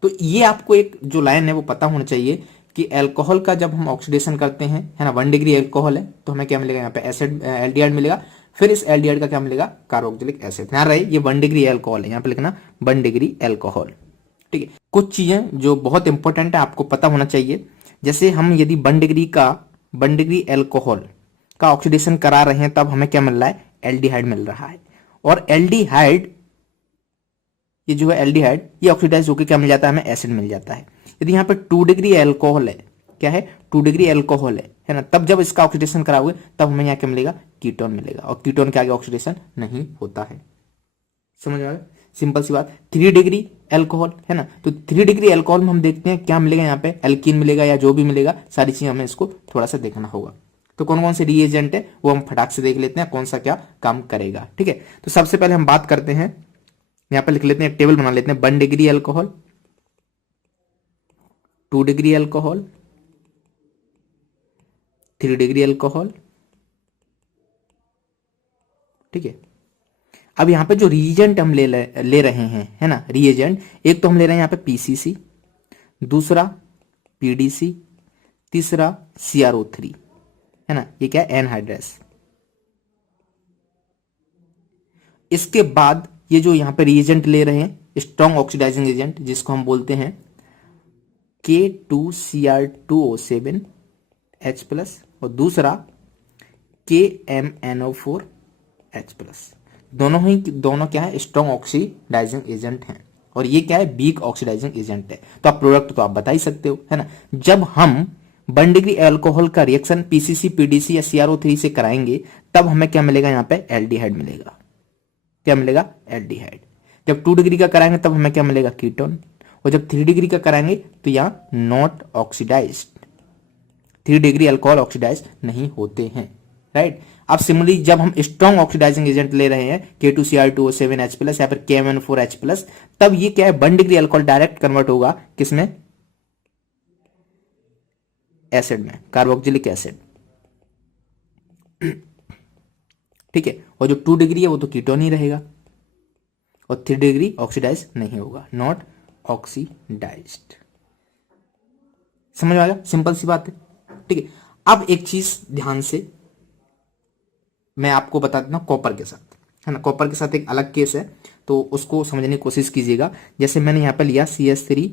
तो ये आपको एक जो लाइन है वो पता होना चाहिए कि अल्कोहल का जब हम ऑक्सीडेशन करते हैं, है ना, 1 डिग्री अल्कोहल है तो हमें क्या मिलेगा, यहाँ पे एसिड, एल्डिहाइड मिलेगा। फिर इस एल्डिहाइड का क्या मिलेगा, कार्बोक्सिलिक एसिड। ध्यान रहे ये 1 डिग्री अल्कोहल है, यहाँ पे लिखना 1 डिग्री अल्कोहल। ठीक है, कुछ चीजें जो बहुत इंपॉर्टेंट है आपको पता होना चाहिए, जैसे हम यदि 1 डिग्री अल्कोहल का ऑक्सीडेशन करा रहे हैं तब हमें क्या मिल रहा है, एल्डिहाइड मिल रहा है। और एल्डिहाइड, ये जो है एल्डिहाइड, ये ऑक्सीडाइज होकर क्या मिल जाता है, हमें एसिड मिल जाता है। यदि यहाँ पे 2 डिग्री अल्कोहल है, क्या है, 2 डिग्री अल्कोहल है ना, तब जब इसका ऑक्सीडेशन कराओगे तब हमें यहाँ क्या मिलेगा, कीटोन मिलेगा, और कीटोन के आगे ऑक्सीडेशन नहीं होता है। समझ में आ गया, सिंपल सी बात। 3 डिग्री अल्कोहल है ना, तो 3 डिग्री अल्कोहल में हम देखते हैं क्या मिलेगा, यहाँ पे एल्कीन मिलेगा या जो भी मिलेगा, सारी चीजें हमें इसको थोड़ा सा देखना होगा। तो कौन कौन से रिएजेंट है वो हम फटाक से देख लेते हैं, कौन सा क्या काम करेगा। ठीक है, तो सबसे पहले हम बात करते हैं, यहां पे लिख लेते हैं, टेबल बना लेते हैं, 1 degree alcohol, 2 degree alcohol, 3 degree alcohol. ठीक है, अब यहां पे जो रिएजेंट हम ले रहे हैं, है ना, रिएजेंट, एक तो हम ले रहे हैं यहां पे PCC, दूसरा PDC, तीसरा CrO3, है ना, ये क्या है, एनहाइड्रस। इसके बाद ये जो यहां पे रिएजेंट ले रहे हैं स्ट्रॉन्ग ऑक्सीडाइजिंग एजेंट, जिसको हम बोलते हैं K2Cr2O7H+, और दूसरा KMnO4H+। दोनों क्या है, स्ट्रॉन्ग ऑक्सीडाइजिंग एजेंट हैं, और ये क्या है, वीक ऑक्सीडाइजिंग एजेंट है। तो आप प्रोडक्ट तो आप बता ही सकते हो, है ना। जब हम 1 डिग्री अल्कोहल का रिएक्शन पीसीसी, पीडीसी या CrO3 से कराएंगे, तब हमें क्या मिलेगा, यहाँ पे एल्डिहाइड मिलेगा। क्या मिलेगा, एल्डिहाइड। जब 2 डिग्री का कराएंगे तब हमें क्या मिलेगा, कीटोन। और जब 3 डिग्री का कराएंगे तो यहाँ not oxidized, 3 degree alcohol oxidize नहीं होते हैं, राइट। अब सिमिलरली जब हम स्ट्रॉन्ग ऑक्सीडाइजिंग एजेंट ले रहे हैं K2Cr2O7H+ या फिर KMnO4H+, तब ये क्या है, 1 डिग्री अल्कोहल डायरेक्ट कन्वर्ट होगा किसमें, एसिड में, कार्बोक्सिलिक एसिड, ठीक है। और जो 2 डिग्री है वो तो कीटोन ही रहेगा, और 3 डिग्री ऑक्सीडाइज नहीं होगा, नॉट ऑक्सीडाइज्ड। समझ में आ गया, सिंपल सी बात है, ठीक है। अब एक चीज ध्यान से मैं आपको बता देता हूं, कॉपर के साथ, है ना। कॉपर के साथ एक अलग केस है, तो उसको समझने की कोशिश कीजिएगा। जैसे मैंने यहां पे लिया CH3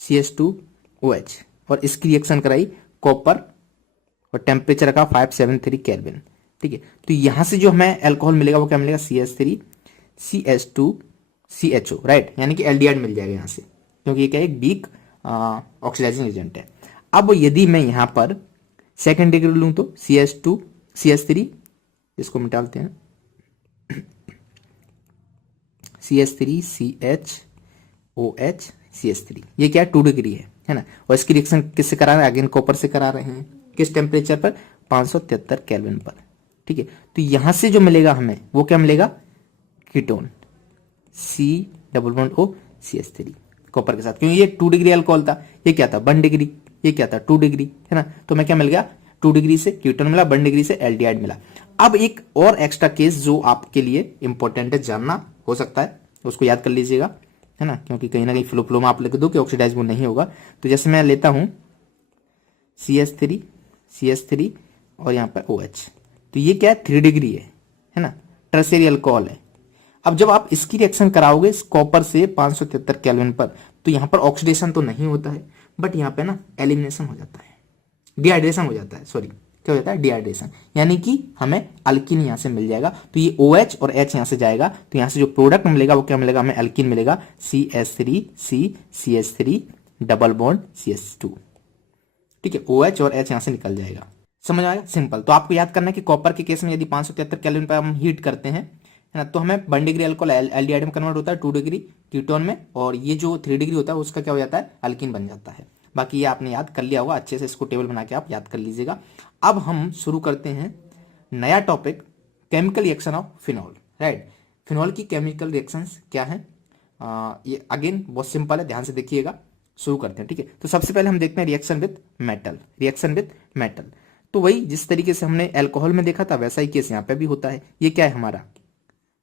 CH2OH और इसकी रिएक्शन कराई कॉपर, और टेम्परेचर रखा 573 केल्विन, ठीक है। तो यहां से जो हमें अल्कोहल मिलेगा वो क्या मिलेगा, CH3 CH2 CHO, राइट, यानी कि एल्डिहाइड मिल जाएगा यहां से, क्योंकि ये क्या है, एक वीक ऑक्सीडाइजिंग एजेंट है। अब यदि मैं यहां पर सेकेंड डिग्री लूं तो CH2 CH3, इसको मिटाते हैं, CH3 CHOH CH3, ये क्या है, 2 डिग्री है ना। और इसकी रिएक्शन किससे करा रहे हैं, अगेन कॉपर से करा रहे हैं, किस टेम्परेचर पर, 573 केल्विन पर, ठीक है। तो यहां से जो मिलेगा हमें वो क्या मिलेगा, कीटोन C++O CH3 कॉपर के साथ, क्योंकि ये 2 डिग्री अल्कोहल था, ये क्या था, 1 डिग्री, ये क्या था, 2 डिग्री, है ना। तो मैं क्या मिल गया, 2 डिग्री से कीटोन मिला, 1 डिग्री से एल्डिहाइड मिला। अब एक और एक्स्ट्रा केस जो आपके लिए इंपॉर्टेंट है, जानना हो सकता है, उसको याद कर लीजिएगा, है ना, क्योंकि कहीं ना कहीं फ्लो में आप लिख दो कि ऑक्सीडाइज वो नहीं होगा। तो जैसे मैं लेता हूं CH3 और यहां पर OH, तो ये क्या है, 3 डिग्री है ना, टर्शियरी अल्कोहल है। अब जब आप इसकी रिएक्शन कराओगे इस कॉपर से 573 केल्विन पर, तो यहां पर ऑक्सीडेशन तो नहीं होता है, बट यहां पे ना एलिमिनेशन हो जाता है, डिहाइड्रेशन हो जाता है, सॉरी, क्या हो जाता है, डिहाइड्रेशन, यानी कि हमें अल्किन यहां से मिल जाएगा। तो ये OH और H यहां से जाएगा, तो यहां से जो प्रोडक्ट मिलेगा वो क्या मिलेगा, हमें अल्किन मिलेगा, CH3C CH3 double bond CH2, ठीक है। OH और H यहां से निकल जाएगा। समझ आएगा, सिंपल। तो आपको याद करना है कि कॉपर के केस में यदि 573 केल्विन पर हम हीट करते हैं, है ना, तो हमें 1 डिग्री अल्कोहल एल्डिहाइड में कन्वर्ट होता है, 2 डिग्री कीटोन में, और ये जो 3 डिग्री होता है उसका क्या हो जाता है, अल्किन बन जाता है। बाकी ये आपने याद कर लिया होगा, अच्छे से इसको टेबल बना के आप याद कर लीजिएगा। अब हम शुरू करते हैं नया topic, chemical reaction of phenol, right. Phenol की केमिकल रिएक्शंस क्या है, ये अगेन बहुत सिंपल है, ध्यान से देखिएगा। शुरू करते हैं, ठीक है। तो सबसे पहले हम देखते हैं reaction with metal, reaction with metal. तो वही जिस तरीके से हमने अल्कोहल में देखा था वैसा ही केस यहाँ पे भी होता है। ये क्या है, हमारा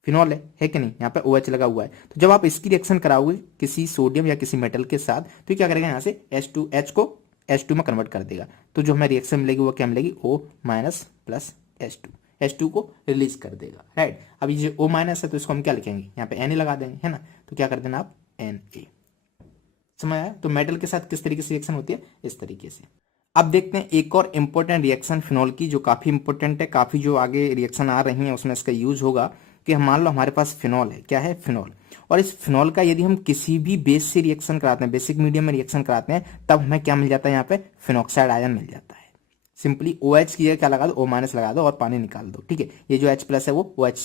फिनॉल है कि नहीं, यहाँ पे OH लगा हुआ है। तो जब आप इसकी रिएक्शन कराओगे किसी सोडियम या किसी मेटल के साथ, तो ये क्या करेगा, यहाँ से H को H2 में कन्वर्ट कर देगा। तो जो हमें रिएक्शन मिलेगी वो क्या मिलेगी, O- प्लस H2 को रिलीज कर देगा, राइट। अब ये जो O- है तो इसको हम क्या लिखेंगे, यहाँ पे Na लगा देंगे, है ना। तो क्या कर देना आप, Na। समझ आया। तो मेटल के साथ किस तरीके से रिएक्शन होती है, इस तरीके से। अब देखते हैं एक और इंपॉर्टेंट रिएक्शन फिनॉल की, जो काफी इंपॉर्टेंट है, काफी जो आगे रिएक्शन आ रही है उसमें इसका यूज होगा। कि मान लो हमारे पास फिनॉल है, क्या है, फिनॉल, और इस फिनॉल का यदि हम किसी भी बेस से रिएक्शन कराते हैं, बेसिक मीडियम में रिएक्शन कराते हैं, तब हमें क्या मिल जाता है, यहाँ पे फिनॉक्साइड आयन मिल जाता है। सिंपली OH की क्या लगा दो, O- लगा दो और पानी निकाल दो, ठीक है। ये जो H+ है वो OH,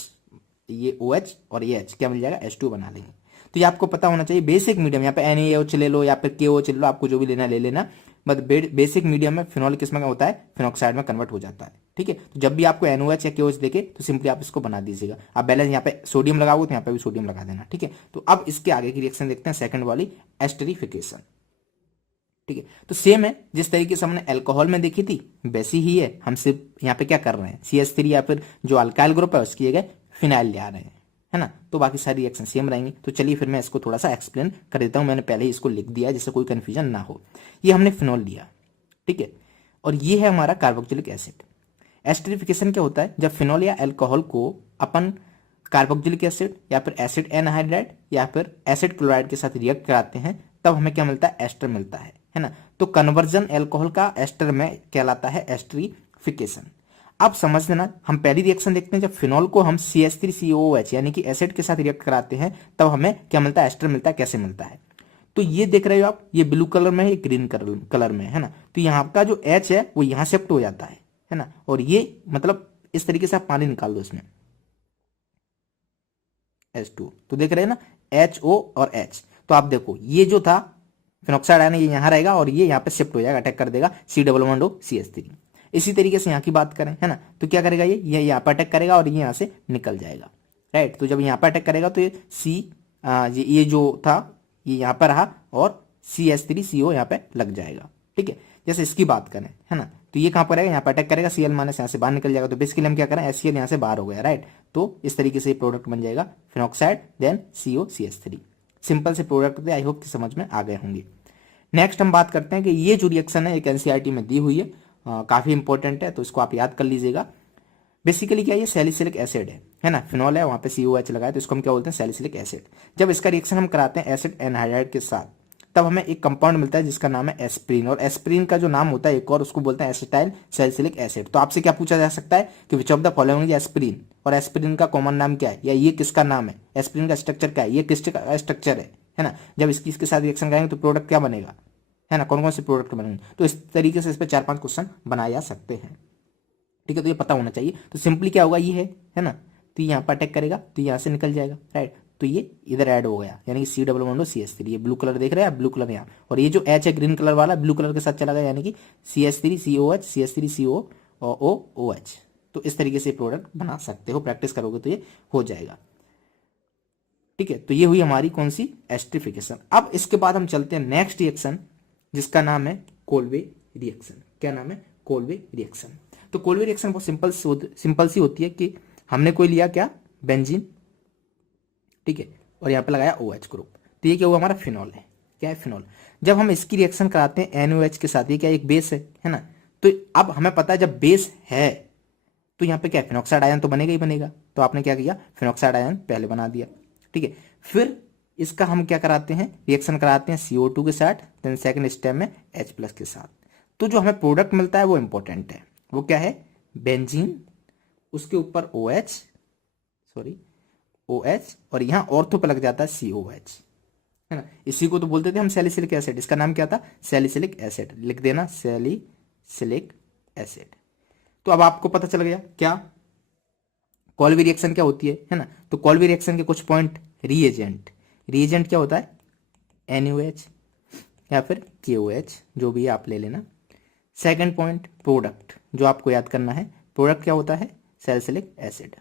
ये OH और ये H क्या मिल जाएगा, H2 बना लेंगे। तो ये आपको पता होना चाहिए, बेसिक मीडियम, यहाँ पे NaOH ले लो या फिर KOH ले लो, आपको जो भी लेना ले लेना, बट बेसिक मीडियम में फिनॉल किस में होता है, फिनॉक्साइड में कन्वर्ट हो जाता है, ठीक है। तो जब भी आपको NaOH या KOH देखे तो सिंपली आप इसको बना दीजिएगा। आप बैलेंस यहाँ पे सोडियम लगाओगे तो यहाँ पे भी सोडियम लगा देना, ठीक है। तो अब इसके आगे की रिएक्शन देखते हैं, सेकंड वाली, एस्टरिफिकेशन, ठीक है। तो सेम है, जिस तरीके से हमने अल्कोहल में देखी थी वैसी ही है, हम सिर्फ यहाँ पे क्या कर रहे हैं, CH3 या फिर जो अल्काइल ग्रुप है उसकी जगह फिनाइल ले आ रहे हैं, है ना। तो बाकी सारी रिएक्शन सेम रहेंगी। तो चलिए फिर मैं इसको थोड़ा सा एक्सप्लेन कर देता हूं, मैंने पहले ही इसको लिख दिया है जिससे कोई कंफ्यूजन ना हो। ये हमने फिनॉल लिया, ठीक है। और ये है हमारा कार्बोक्सिलिक एसिड। एस्टरिफिकेशन क्या होता है, जब फिनॉल या अल्कोहल को अपन कार्बोक्सिलिक एसिड या फिर एसिड एनहाइड्राइड या फिर एसिड क्लोराइड के साथ रिएक्ट कराते हैं तब हमें क्या मिलता है, एस्टर मिलता है ना। तो कन्वर्जन अल्कोहल का एस्टर में कहलाता है एस्टरिफिकेशन। अब समझ लेना, हम पहली रिएक्शन देखते हैं, जब फिनॉल को हम CH3COOH यानी कि एसिड के साथ रिएक्ट कराते हैं तब हमें क्या मिलता है, एस्टर मिलता है। कैसे मिलता है, तो ये देख रहे हो आप, ये ब्लू कलर में है, ये ग्रीन कलर में है ना। तो यहाँ का जो H है वो यहाँ शिफ्ट हो जाता है ना। और ये मतलब इस तरीके से आप पानी निकाल दो इसमें H2, तो देख रहे हैं ना HO और H। तो आप देखो ये जो था फिनॉक्साइड आयन, ये यहाँ रहेगा और ये यहाँ पे शिफ्ट हो जाएगा, अटैक कर देगा C+O CH3। इसी तरीके से यहाँ की बात करें है ना, तो क्या करेगा, ये यहाँ पर अटैक करेगा और ये यहाँ से निकल जाएगा, राइट। तो जब यहाँ पर अटैक करेगा तो ये जो था ये यहाँ पर रहा और CH3CO यहाँ पे लग जाएगा, ठीक है। जैसे इसकी बात करें है ना, तो ये कहाँ पर रहेगा, यहाँ पर अटैक करेगा, Cl- यहाँ से बाहर निकल जाएगा। तो बेसिकली हम क्या करें, HCl यहाँ से बाहर हो गया, राइट। तो इस तरीके से प्रोडक्ट बन जाएगा फिनॉक्साइड देन COCH3। सिंपल से प्रोडक्ट थे, आई होप कि समझ में आ गए होंगे। नेक्स्ट हम बात करते हैं कि ये जो रिएक्शन है एक एनसीईआरटी में दी हुई है, काफी इंपॉर्टेंट है, तो इसको आप याद कर लीजिएगा। बेसिकली क्या, ये सैलिसिलिक एसिड है ना, फिनॉल है वहां पे COH लगाया, तो इसको हम क्या बोलते हैं, सैलिसिलिक एसिड। जब इसका रिएक्शन हम कराते हैं एसिड एनहाइड्राइड के साथ तब हमें एक कंपाउंड मिलता है जिसका नाम है एस्प्रीन, और एस्प्रीन का जो नाम होता है एक और, उसको बोलते हैं एसिटाइल सैलिसिलिक एसिड। तो आपसे क्या पूछा जा सकता है कि which of the following aspirin, और एस्प्रीन का कॉमन नाम क्या है, या ये किसका नाम है, एस्प्रीन का स्ट्रक्चर क्या है, ये किसका स्ट्रक्चर है ना। जब इसके साथ रिएक्शन करेंगे तो प्रोडक्ट क्या बनेगा, है ना, कौन कौन से प्रोडक्ट बनेंगे। तो इस तरीके से इस पर 4-5 क्वेश्चन बनाए जा सकते हैं, ठीक है। तो ये पता होना चाहिए। तो सिंपली क्या होगा, ये है ना, तो यहाँ पर अटैक करेगा तो यहाँ से निकल जाएगा, राइट। तो ये इधर ऐड हो गया, यानी कि C+O ये ब्लू कलर देख रहे हैं आप, ब्लू कलर यहाँ, और ये जो H है ग्रीन कलर वाला ब्लू कलर के साथ चला गया, यानी कि CH3COH CH3CO और OOH। तो इस तरीके से प्रोडक्ट बना सकते हो, प्रैक्टिस करोगे तो ये हो जाएगा, ठीक है। तो ये हुई हमारी कौन सी, एस्टरिफिकेशन। अब इसके बाद हम चलते हैं नेक्स्ट रिएक्शन जिसका नाम है कोल्वे रिएक्शन। क्या नाम है, कोल्वे रिएक्शन। तो कोल्वे रिएक्शन बहुत सिंपल सी होती है कि हमने कोई लिया क्या, बेंजीन, ठीक है, और यहाँ पे लगाया OH ग्रुप, तो ये क्या हुआ, हमारा फिनॉल है। क्या है, फिनॉल। जब हम इसकी रिएक्शन कराते हैं NOH के साथ, ये क्या एक बेस है ना। तो अब हमें पता है जब बेस है तो यहाँ पे क्या, फिनॉक्साइड आयन तो बनेगा ही बनेगा। तो आपने क्या किया, फिनॉक्साइड आयन पहले बना दिया, ठीक है। फिर इसका हम क्या कराते हैं, रिएक्शन कराते हैं CO2 के साथ, देन सेकंड स्टेप में H+ के साथ। तो जो हमें प्रोडक्ट मिलता है वो इंपॉर्टेंट है, वो क्या है, बेंजीन, उसके ऊपर OH, और यहाँ ऑर्थो पे लग जाता है COH, है ना। इसी को तो बोलते थे हम सैलिसिलिक एसिड, इसका नाम क्या था, सैलिसिलिक एसिड, लिख देना सैलिसिलिक एसिड। तो अब आपको पता चल गया क्या कॉल्वी रिएक्शन क्या होती है ना। तो कॉल्वी रिएक्शन के कुछ पॉइंट, रीएजेंट क्या होता है, NaOH या फिर KOH, जो भी आप ले लेना। सेकंड पॉइंट, प्रोडक्ट, जो आपको याद करना है, प्रोडक्ट क्या होता है, सैलिसिलिक एसिड,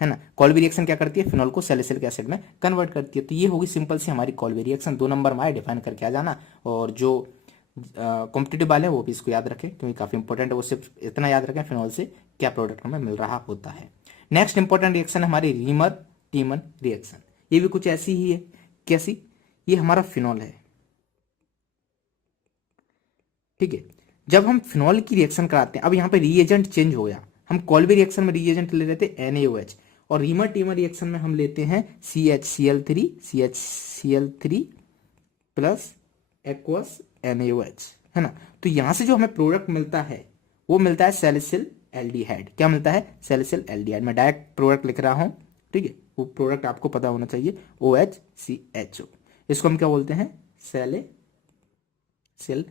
है ना। कॉल्वी रिएक्शन क्या करती है, फिनॉल को सैलिसिलिक एसिड में कन्वर्ट करती है। तो ये होगी सिंपल सी हमारी कॉल्वी रिएक्शन। 2 नंबर में आए, डिफाइन करके आ जाना, और जो कॉम्पिटिटिव वाले हैं वो भी इसको याद रखें क्योंकि काफी इंपॉर्टेंट है। वो सिर्फ इतना याद रखें फिनॉल से क्या प्रोडक्ट हमें मिल रहा होता है। नेक्स्ट इंपॉर्टेंट रिएक्शन है हमारी रीमर टीमन रिएक्शन। ये भी कुछ ऐसी ही है, कैसी, ये हमारा फिनॉल है, ठीक है। जब हम फिनॉल की रिएक्शन कराते हैं, अब यहाँ पे रिएजेंट चेंज हो गया, हम कॉल्वी रिएक्शन में रिएजेंट ले लेते हैं NaOH, और रीमर टीमर रिएक्शन में हम लेते हैं CHCl3 प्लस एक्वस NaOH, है ना। तो यहां से जो हमें प्रोडक्ट मिलता है वो मिलता है सैलिसिल एल्डिहाइड। क्या मिलता है, सैलिसिल एल्डिहाइड। मैं डायरेक्ट प्रोडक्ट लिख रहा हूं, ठीक है, वो प्रोडक्ट आपको पता होना चाहिए, OHCHO। इसको हम क्या बोलते हैं, सैलिसिल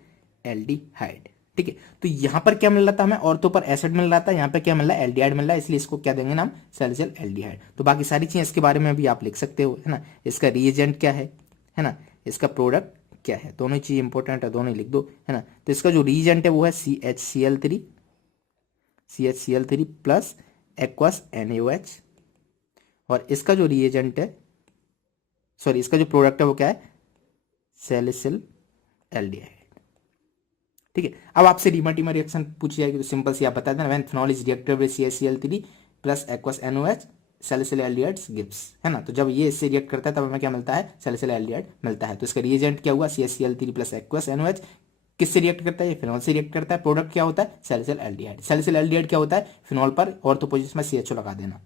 एल्डिहाइड, ठीक है। तो यहां पर क्या मिल रहा था हमें, ऑर्थो पर एसिड मिल रहा था, यहाँ पे क्या मिल रहा है, एल्डिहाइड मिल रहा है, इसलिए इसको क्या देंगे नाम, सैलिसिल एल्डिहाइड। तो बाकी सारी चीजें इसके बारे में भी आप लिख सकते हो, है ना। इसका रिएजेंट क्या है ना, इसका प्रोडक्ट क्या है, दोनों चीज इंपॉर्टेंट है, दोनों लिख दो, है ना। तो इसका जो रिएजेंट है वो है CHCl3 प्लस एक्वस NaOH, और इसका जो रिएजेंट है, सॉरी, इसका जो प्रोडक्ट है वो क्या है, सैलिसिल एल्डिहाइड, ठीक है। अब आपसे रीमर टीमर रिएक्शन पूछी जाएगी तो सिंपल सी आप बता देना, when phenol is reacted with CHCl3 plus aqueous NaOH salicyl aldehydes gives, है ना। तो जब ये इससे रिएक्ट करता है तब हमें क्या मिलता है, सैलिसिल एल्डिहाइड मिलता है। तो इसका रिएजेंट क्या हुआ, CaCl3 प्लस एक्वस NOH। किससे रिएक्ट करता है, ये फिनॉल से रिएक्ट करता है। प्रोडक्ट क्या होता है, सैलिसिल एल्डिहाइड। सैलिसिल एल्डिहाइड क्या होता है, फिनॉल पर ऑर्थो पोजीशन में CHO लगा देना।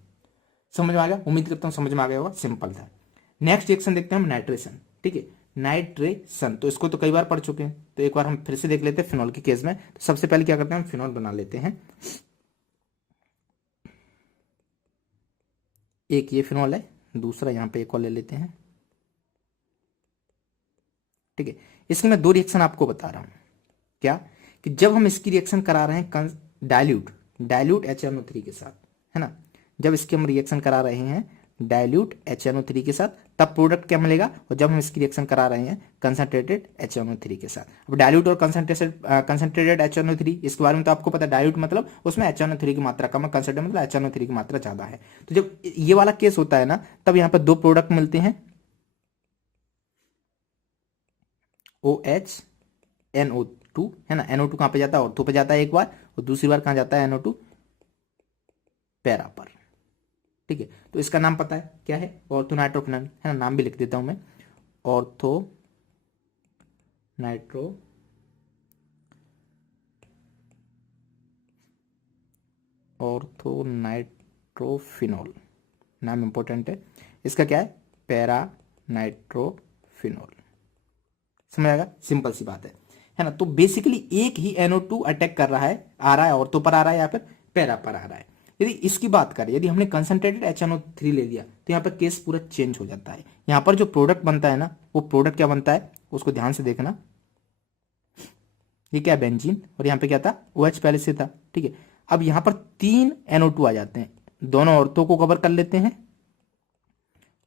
समझ में आ गया, उम्मीद करता हूँ समझ में आ गया होगा, सिंपल था। नेक्स्ट रिएक्शन देखते हैं हम, नाइट्रेशन। ठीक है, नाइट्रेशन, तो इसको तो कई बार पढ़ चुके हैं, तो एक बार हम फिर से देख लेते हैं फिनॉल के केस में। तो सबसे पहले क्या करते हैं, हम फिनॉल बना लेते हैं। एक ये फिनॉल है, दूसरा यहाँ पे एक और ले लेते हैं। ठीक है, इसमें मैं 2 रिएक्शन आपको बता रहा हूँ। क्या, कि जब हम इसकी रिएक्शन करा रहे हैं डाइल्यूट HNO3 के साथ, है ना। जब इसकी हम रिएक्शन करा रहे हैं डाइल्यूट HNO3 के साथ, तब प्रोडक्ट क्या मिलेगा। और जब हम इसकी रिएक्शन करा रहे हैं कंसंट्रेटेड HNO3 के साथ। अब डाइल्यूट और कंसंट्रेटेड HNO3, इसके बारे में तो आपको पता है। डाइल्यूट मतलब उसमें HNO3 की मात्रा कम है, कंसंट्रेटेड मतलब HNO3 की मात्रा ज्यादा है। तो जब ये वाला केस होता है ना, तब यहाँ पर 2 प्रोडक्ट मिलते हैं, OH NO2, है ना। NO2 कहाँ पे जाता है, ऑर्थो पे जाता है एक बार, और दूसरी बार कहाँ जाता है, NO2 पैरा पर। ठीक है, तो इसका नाम पता है क्या है, ऑर्थो नाइट्रोफिनॉल, है ना। नाम भी लिख देता हूं मैं, ऑर्थो नाइट्रोफिनॉल, नाम इंपॉर्टेंट है इसका। क्या है, पैरा नाइट्रोफिनॉल। समझ आएगा, सिंपल सी बात है ना। तो बेसिकली एक ही NO2 अटैक कर रहा है, आ रहा है ऑर्थो पर आ रहा है या फिर पैरा पर आ रहा है। यदि इसकी बात करें, यदि हमने कंसंट्रेटेड HNO3 ले लिया, तो यहाँ पर केस पूरा चेंज हो जाता है। यहाँ पर जो प्रोडक्ट बनता है ना, वो प्रोडक्ट क्या बनता है, उसको ध्यान से देखना। ये क्या है, बेंजीन, और यहाँ पे क्या था, OH पहले से था। ठीक है, अब यहाँ पर 3 NO2 आ जाते हैं, दोनों ऑर्थो को कवर कर लेते हैं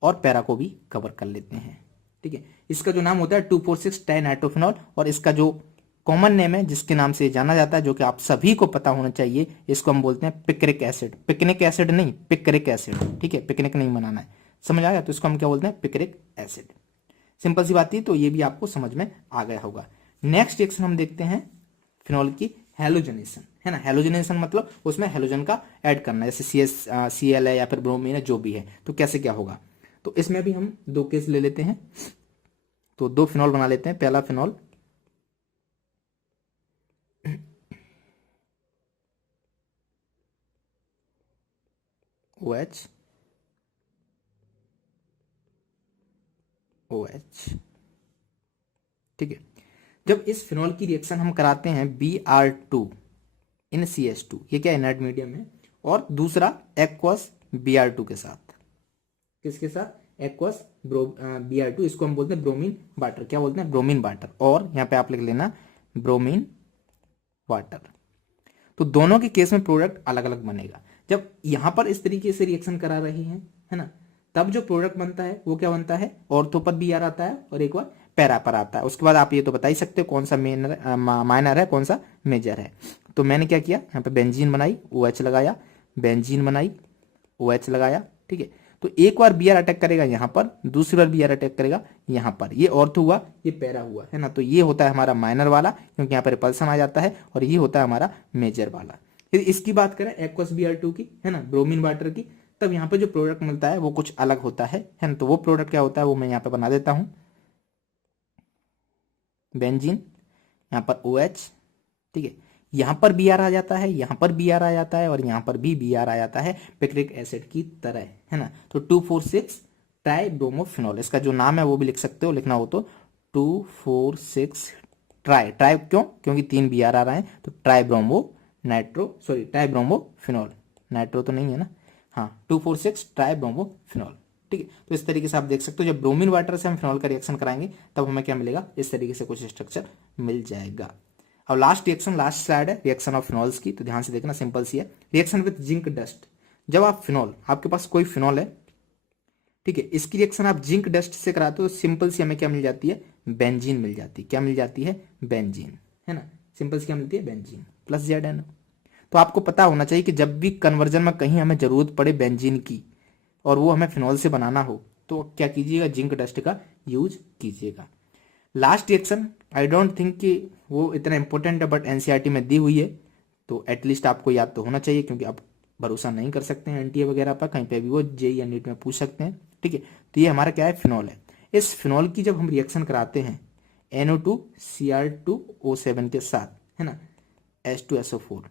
और पैरा को भी कवर कर लेते हैं। ठीक है, इसका जो नाम होता है 2,4,6 डाइनाइट्रोफिनॉल, और इसका जो कॉमन नेम है जिसके नाम से जाना जाता है, जो कि आप सभी को पता होना चाहिए, इसको हम बोलते हैं पिक्रिक एसिड। पिकनिक एसिड नहीं, पिक्रिक एसिड। ठीक है, पिकनिक नहीं मनाना है, समझ आया। तो इसको हम क्या बोलते हैं, पिक्रिक एसिड। सिंपल सी बात थी, तो ये भी आपको समझ में आ गया होगा। नेक्स्ट रिएक्शन हम देखते हैं फिनॉल की, हेलोजनेशन, है ना। हेलोजनेशन मतलब उसमें हेलोजन का ऐड करना, जैसे Cl है या फिर ब्रोमीन है, जो भी है। तो कैसे क्या होगा, तो इसमें भी हम 2 केस ले लेते हैं। तो 2 फिनॉल बना लेते हैं। पहला फिनॉल OH ठीक है, जब इस फिनॉल की रिएक्शन हम कराते हैं Br2 इन CH2, ये क्या इनर्ट मीडियम है, और दूसरा एक्वस Br2 के साथ। किसके साथ, एक्वस Br2, इसको हम बोलते हैं ब्रोमीन वाटर। क्या बोलते हैं, ब्रोमीन वाटर। और यहाँ पे आप लिख लेना ब्रोमीन वाटर। तो दोनों के केस में प्रोडक्ट अलग अलग बनेगा। जब यहां पर इस तरीके से रिएक्शन करा रहे हैं, है ना, तब जो प्रोडक्ट बनता है वो क्या बनता है, ऑर्थो पर Br आता है और एक बार पैरा पर आता है। उसके बाद आप ये तो बता ही सकते हो कौन सा माइनर है, कौन सा मेजर है। तो मैंने क्या किया, यहाँ पे बेंजीन बनाई, OH लगाया, बेंजीन बनाई, OH लगाया। ठीक है, तो एक बार Br अटैक करेगा यहाँ पर, दूसरी बार Br अटैक करेगा यहाँ पर। ये ऑर्थो हुआ, ये पैरा हुआ, है ना। तो ये होता है हमारा माइनर वाला, क्योंकि यहाँ पर रिपल्सन आ जाता है, और ये होता है हमारा मेजर वाला। यदि इसकी बात करें एक्वस Br2 की, है ना, ब्रोमीन वाटर की, तब यहाँ पे जो प्रोडक्ट मिलता है वो कुछ अलग होता है ना। तो वो प्रोडक्ट क्या होता है, वो मैं यहाँ पे बना देता हूँ, बेंजीन, यहाँ पर OH। ठीक है, यहाँ पर Br आ जाता है, यहाँ पर Br आ जाता है, और यहाँ पर भी Br आ जाता है, पिक्रिक एसिड की तरह, है ना। तो 2,4,6 ट्राइब्रोमोफिनॉल, इसका जो नाम है वो भी लिख सकते हो, लिखना हो तो 2,4,6 ट्राई क्यों, क्योंकि 3 Br आ रहे हैं, तो ट्राइब्रोमोफिनॉल, नाइट्रो तो नहीं है ना, हाँ, 2,4,6 ट्राइब्रोमोफिनॉल। ठीक है, तो इस तरीके से आप देख सकते हो, जब ब्रोमीन वाटर से हम फिनॉल का रिएक्शन कराएंगे तब हमें क्या मिलेगा, इस तरीके से कुछ स्ट्रक्चर मिल जाएगा। अब लास्ट रिएक्शन, लास्ट स्लाइड है रिएक्शन ऑफ फिनॉल्स की, तो ध्यान से देखना, सिंपल सी है। रिएक्शन विद जिंक डस्ट, जब आप फिनॉल, आपके पास कोई फिनॉल है, ठीक है, इसकी रिएक्शन आप जिंक डस्ट से कराते हो, सिंपल सी हमें क्या मिल जाती है, बेंजीन मिल जाती है। क्या मिल जाती है, बेंजीन, है ना। सिंपल सी क्या मिलती है, बेंजीन प्लस ZnO। तो आपको पता होना चाहिए कि जब भी कन्वर्जन में कहीं हमें जरूरत पड़े बेंजीन की, और वो हमें फिनॉल से बनाना हो, तो क्या कीजिएगा, जिंक डस्ट का यूज कीजिएगा। Last reaction I don't think कि वो इतना इंपॉर्टेंट है, बट एनसीईआरटी में दी हुई है, तो एटलीस्ट आपको याद तो होना चाहिए, क्योंकि अब भरोसा नहीं कर सकते हैं एनटीए वगैरह पर, कहीं पे भी वो जेई या नीट में पूछ सकते हैं। ठीक है, तो ये हमारा क्या है, फिनॉल है। इस फिनॉल की जब हम रिएक्शन कराते हैं NO2Cr2O7 के साथ, है ना, H2SO4,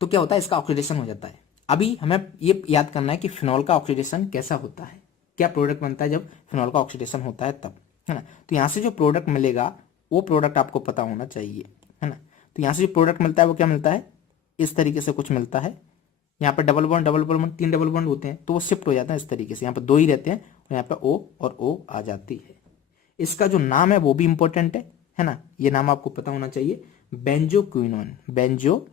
तो क्या होता है, इसका ऑक्सीडेशन हो जाता है। अभी हमें ये याद करना है कि फिनॉल का ऑक्सीडेशन कैसा होता है, क्या प्रोडक्ट बनता है जब फिनॉल का ऑक्सीडेशन होता है तब, है ना। तो यहाँ से जो प्रोडक्ट मिलेगा वो प्रोडक्ट आपको पता होना चाहिए, है ना। तो यहाँ से जो प्रोडक्ट मिलता है वो क्या मिलता है, इस तरीके से कुछ मिलता है। यहाँ पर डबल बॉन्ड 3 डबल बॉन्ड होते हैं, तो वो शिफ्ट हो जाते हैं इस तरीके से। यहाँ पर 2 ही रहते हैं और यहाँ पर O और O आ जाती है। इसका जो नाम है वो भी इंपॉर्टेंट है ना, ये नाम आपको पता होना चाहिए, बेंजोक्विनोन। बेंजोक्विनोन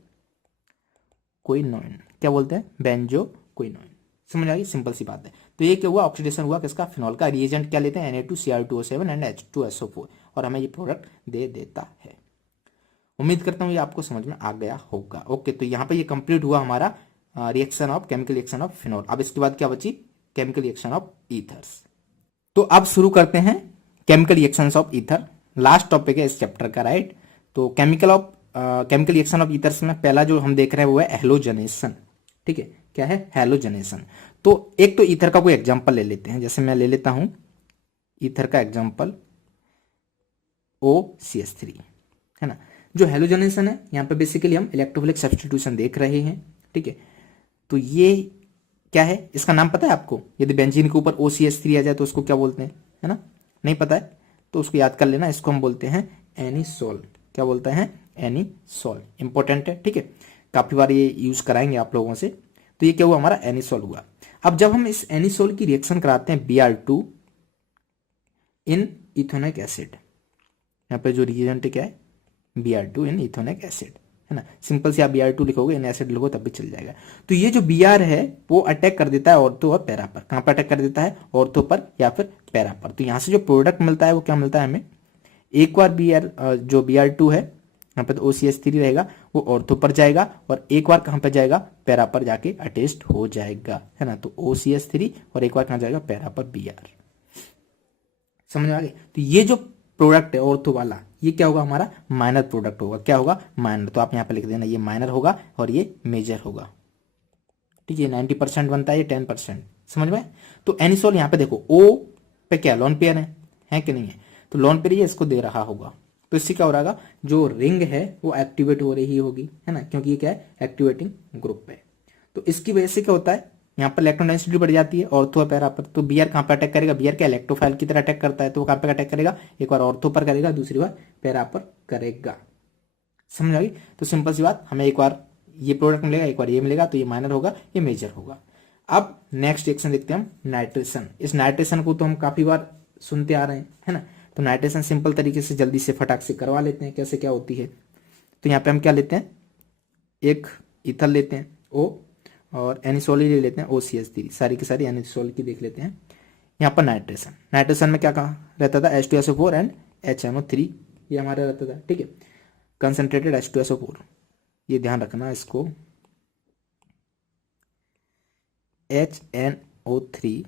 क्या बोलते हैं, बेंजोक्विनोन। समझ आ गई, सिंपल सी बात है। तो ये क्या हुआ, ऑक्सीडेशन हुआ किसका, फिनॉल का। रिएजेंट क्या लेते हैं, Na2Cr2O7 एंड H2SO4, और हमें ये प्रोडक्ट दे देता है। उम्मीद करता हूँ ये आपको समझ में आ गया होगा। ओके, तो यहाँ पे ये कंप्लीट हुआ हमारा reaction of chemical reaction of phenol. अब इसके बाद क्या बची, केमिकल रिएक्शन ऑफ ईथर्स। तो अब शुरू करते हैं chemical reactions of ether. Last topic है इस चैप्टर का, राइट। तो केमिकल रिएक्शन ऑफ ईथर्स में पहला जो हम देख रहे हैं वो है हैलोजनेशन। ठीक है, क्या है, हैलोजनेशन। तो एक तो ईथर का कोई एग्जांपल ले लेते हैं, जैसे मैं ले लेता हूं ईथर का एग्जांपल OCH3, है ना। जो हैलोजनेशन है, यहाँ पे बेसिकली हम इलेक्ट्रोफिलिक सब्स्टिट्यूशन देख रहे हैं। ठीक है, तो ये क्या है, इसका नाम पता है आपको, यदि बेंजीन के ऊपर OCH3 आ जाए तो उसको क्या बोलते हैं, है ना, नहीं पता है तो उसको याद कर लेना, इसको हम बोलते हैं एनिसोल। क्या बोलते हैं, एनिसोल, इंपॉर्टेंट है। ठीक है, काफी बार ये यूज कराएंगे आप लोगों से। तो ये क्या हुआ, हमारा एनिसोल हुआ। अब जब हम इस एनिसोल की रिएक्शन कराते हैं Br2 इन इथोनिक एसिड, यहाँ पे जो रिएजेंट क्या है, Br2 इन इथोनिक एसिड, है ना। सिंपल से आप Br2 लिखोगे, इन एसिड लिखो तब भी चल जाएगा। तो ये जो Br है वो अटैक कर देता है ऑर्थो और पैरा पर। कहां पर अटैक कर देता है, ऑर्थो पर या फिर पैरा पर। तो यहां से जो प्रोडक्ट मिलता है वो क्या मिलता है हमें, एक बार जो Br2 है, यहाँ पे तो OCH3 रहेगा, वो ऑर्थो पर जाएगा और एक बार कहां पर जाएगा, पैरा पर जाके अटैच्ड हो जाएगा, है ना। तो OCH3 और एक बार कहां जाएगा, पैरा पर Br। समझ आ गई। तो ये जो प्रोडक्ट है ऑर्थो वाला, ये क्या होगा, हमारा माइनर प्रोडक्ट होगा। क्या होगा, माइनर। तो आप यहाँ पे लिख देना, ये माइनर होगा और ये मेजर होगा। ठीक है, 90% बनता है, ये 10%। समझ में। तो एनिसोल यहाँ पे देखो, O पे क्या लोन पेयर है कि नहीं है, तो लोन पेयर ये इसको दे रहा होगा। तो इससे क्या हो रहा, जो रिंग है वो एक्टिवेट हो रही होगी, है ना, क्योंकि ये क्या है, एक्टिवेटिंग ग्रुप है। तो इसकी वजह से क्या होता है, यहाँ पर इलेक्ट्रॉन डेंसिटी बढ़ जाती है ऑर्थो और पैरा पर। तो Br कहाँ पर अटैक करेगा, Br क्या इलेक्ट्रोफाइल की तरह अटैक करता है, तो वो कहाँ पर अटैक करेगा, एक बार ऑर्थो पर करेगा, दूसरी बार पैरा पर करेगा। समझ आ गई। तो सिंपल सी बात, हमें एक बार ये प्रोडक्ट मिलेगा, एक बार ये मिलेगा, तो ये माइनर होगा, ये मेजर होगा। अब नेक्स्ट रिएक्शन देखते हैं हम, नाइट्रेशन। इस नाइट्रेशन को तो हम काफी बार सुनते आ रहे हैं, है ना। तो नाइट्रेशन सिंपल तरीके से जल्दी से फटाक से करवा लेते हैं, कैसे क्या होती है। तो यहाँ पे हम क्या लेते हैं, एक ईथर लेते हैं O, और एनिसोल ही ले लेते हैं OCH3, सारी की सारी एनिसोल की देख लेते हैं। यहाँ पर नाइट्रेशन में क्या कहा रहता था, H2SO4 एंड HNO3, ये हमारा रहता था। ठीक है, कंसंट्रेटेड H2SO4, ये ध्यान रखना इसको, HNO3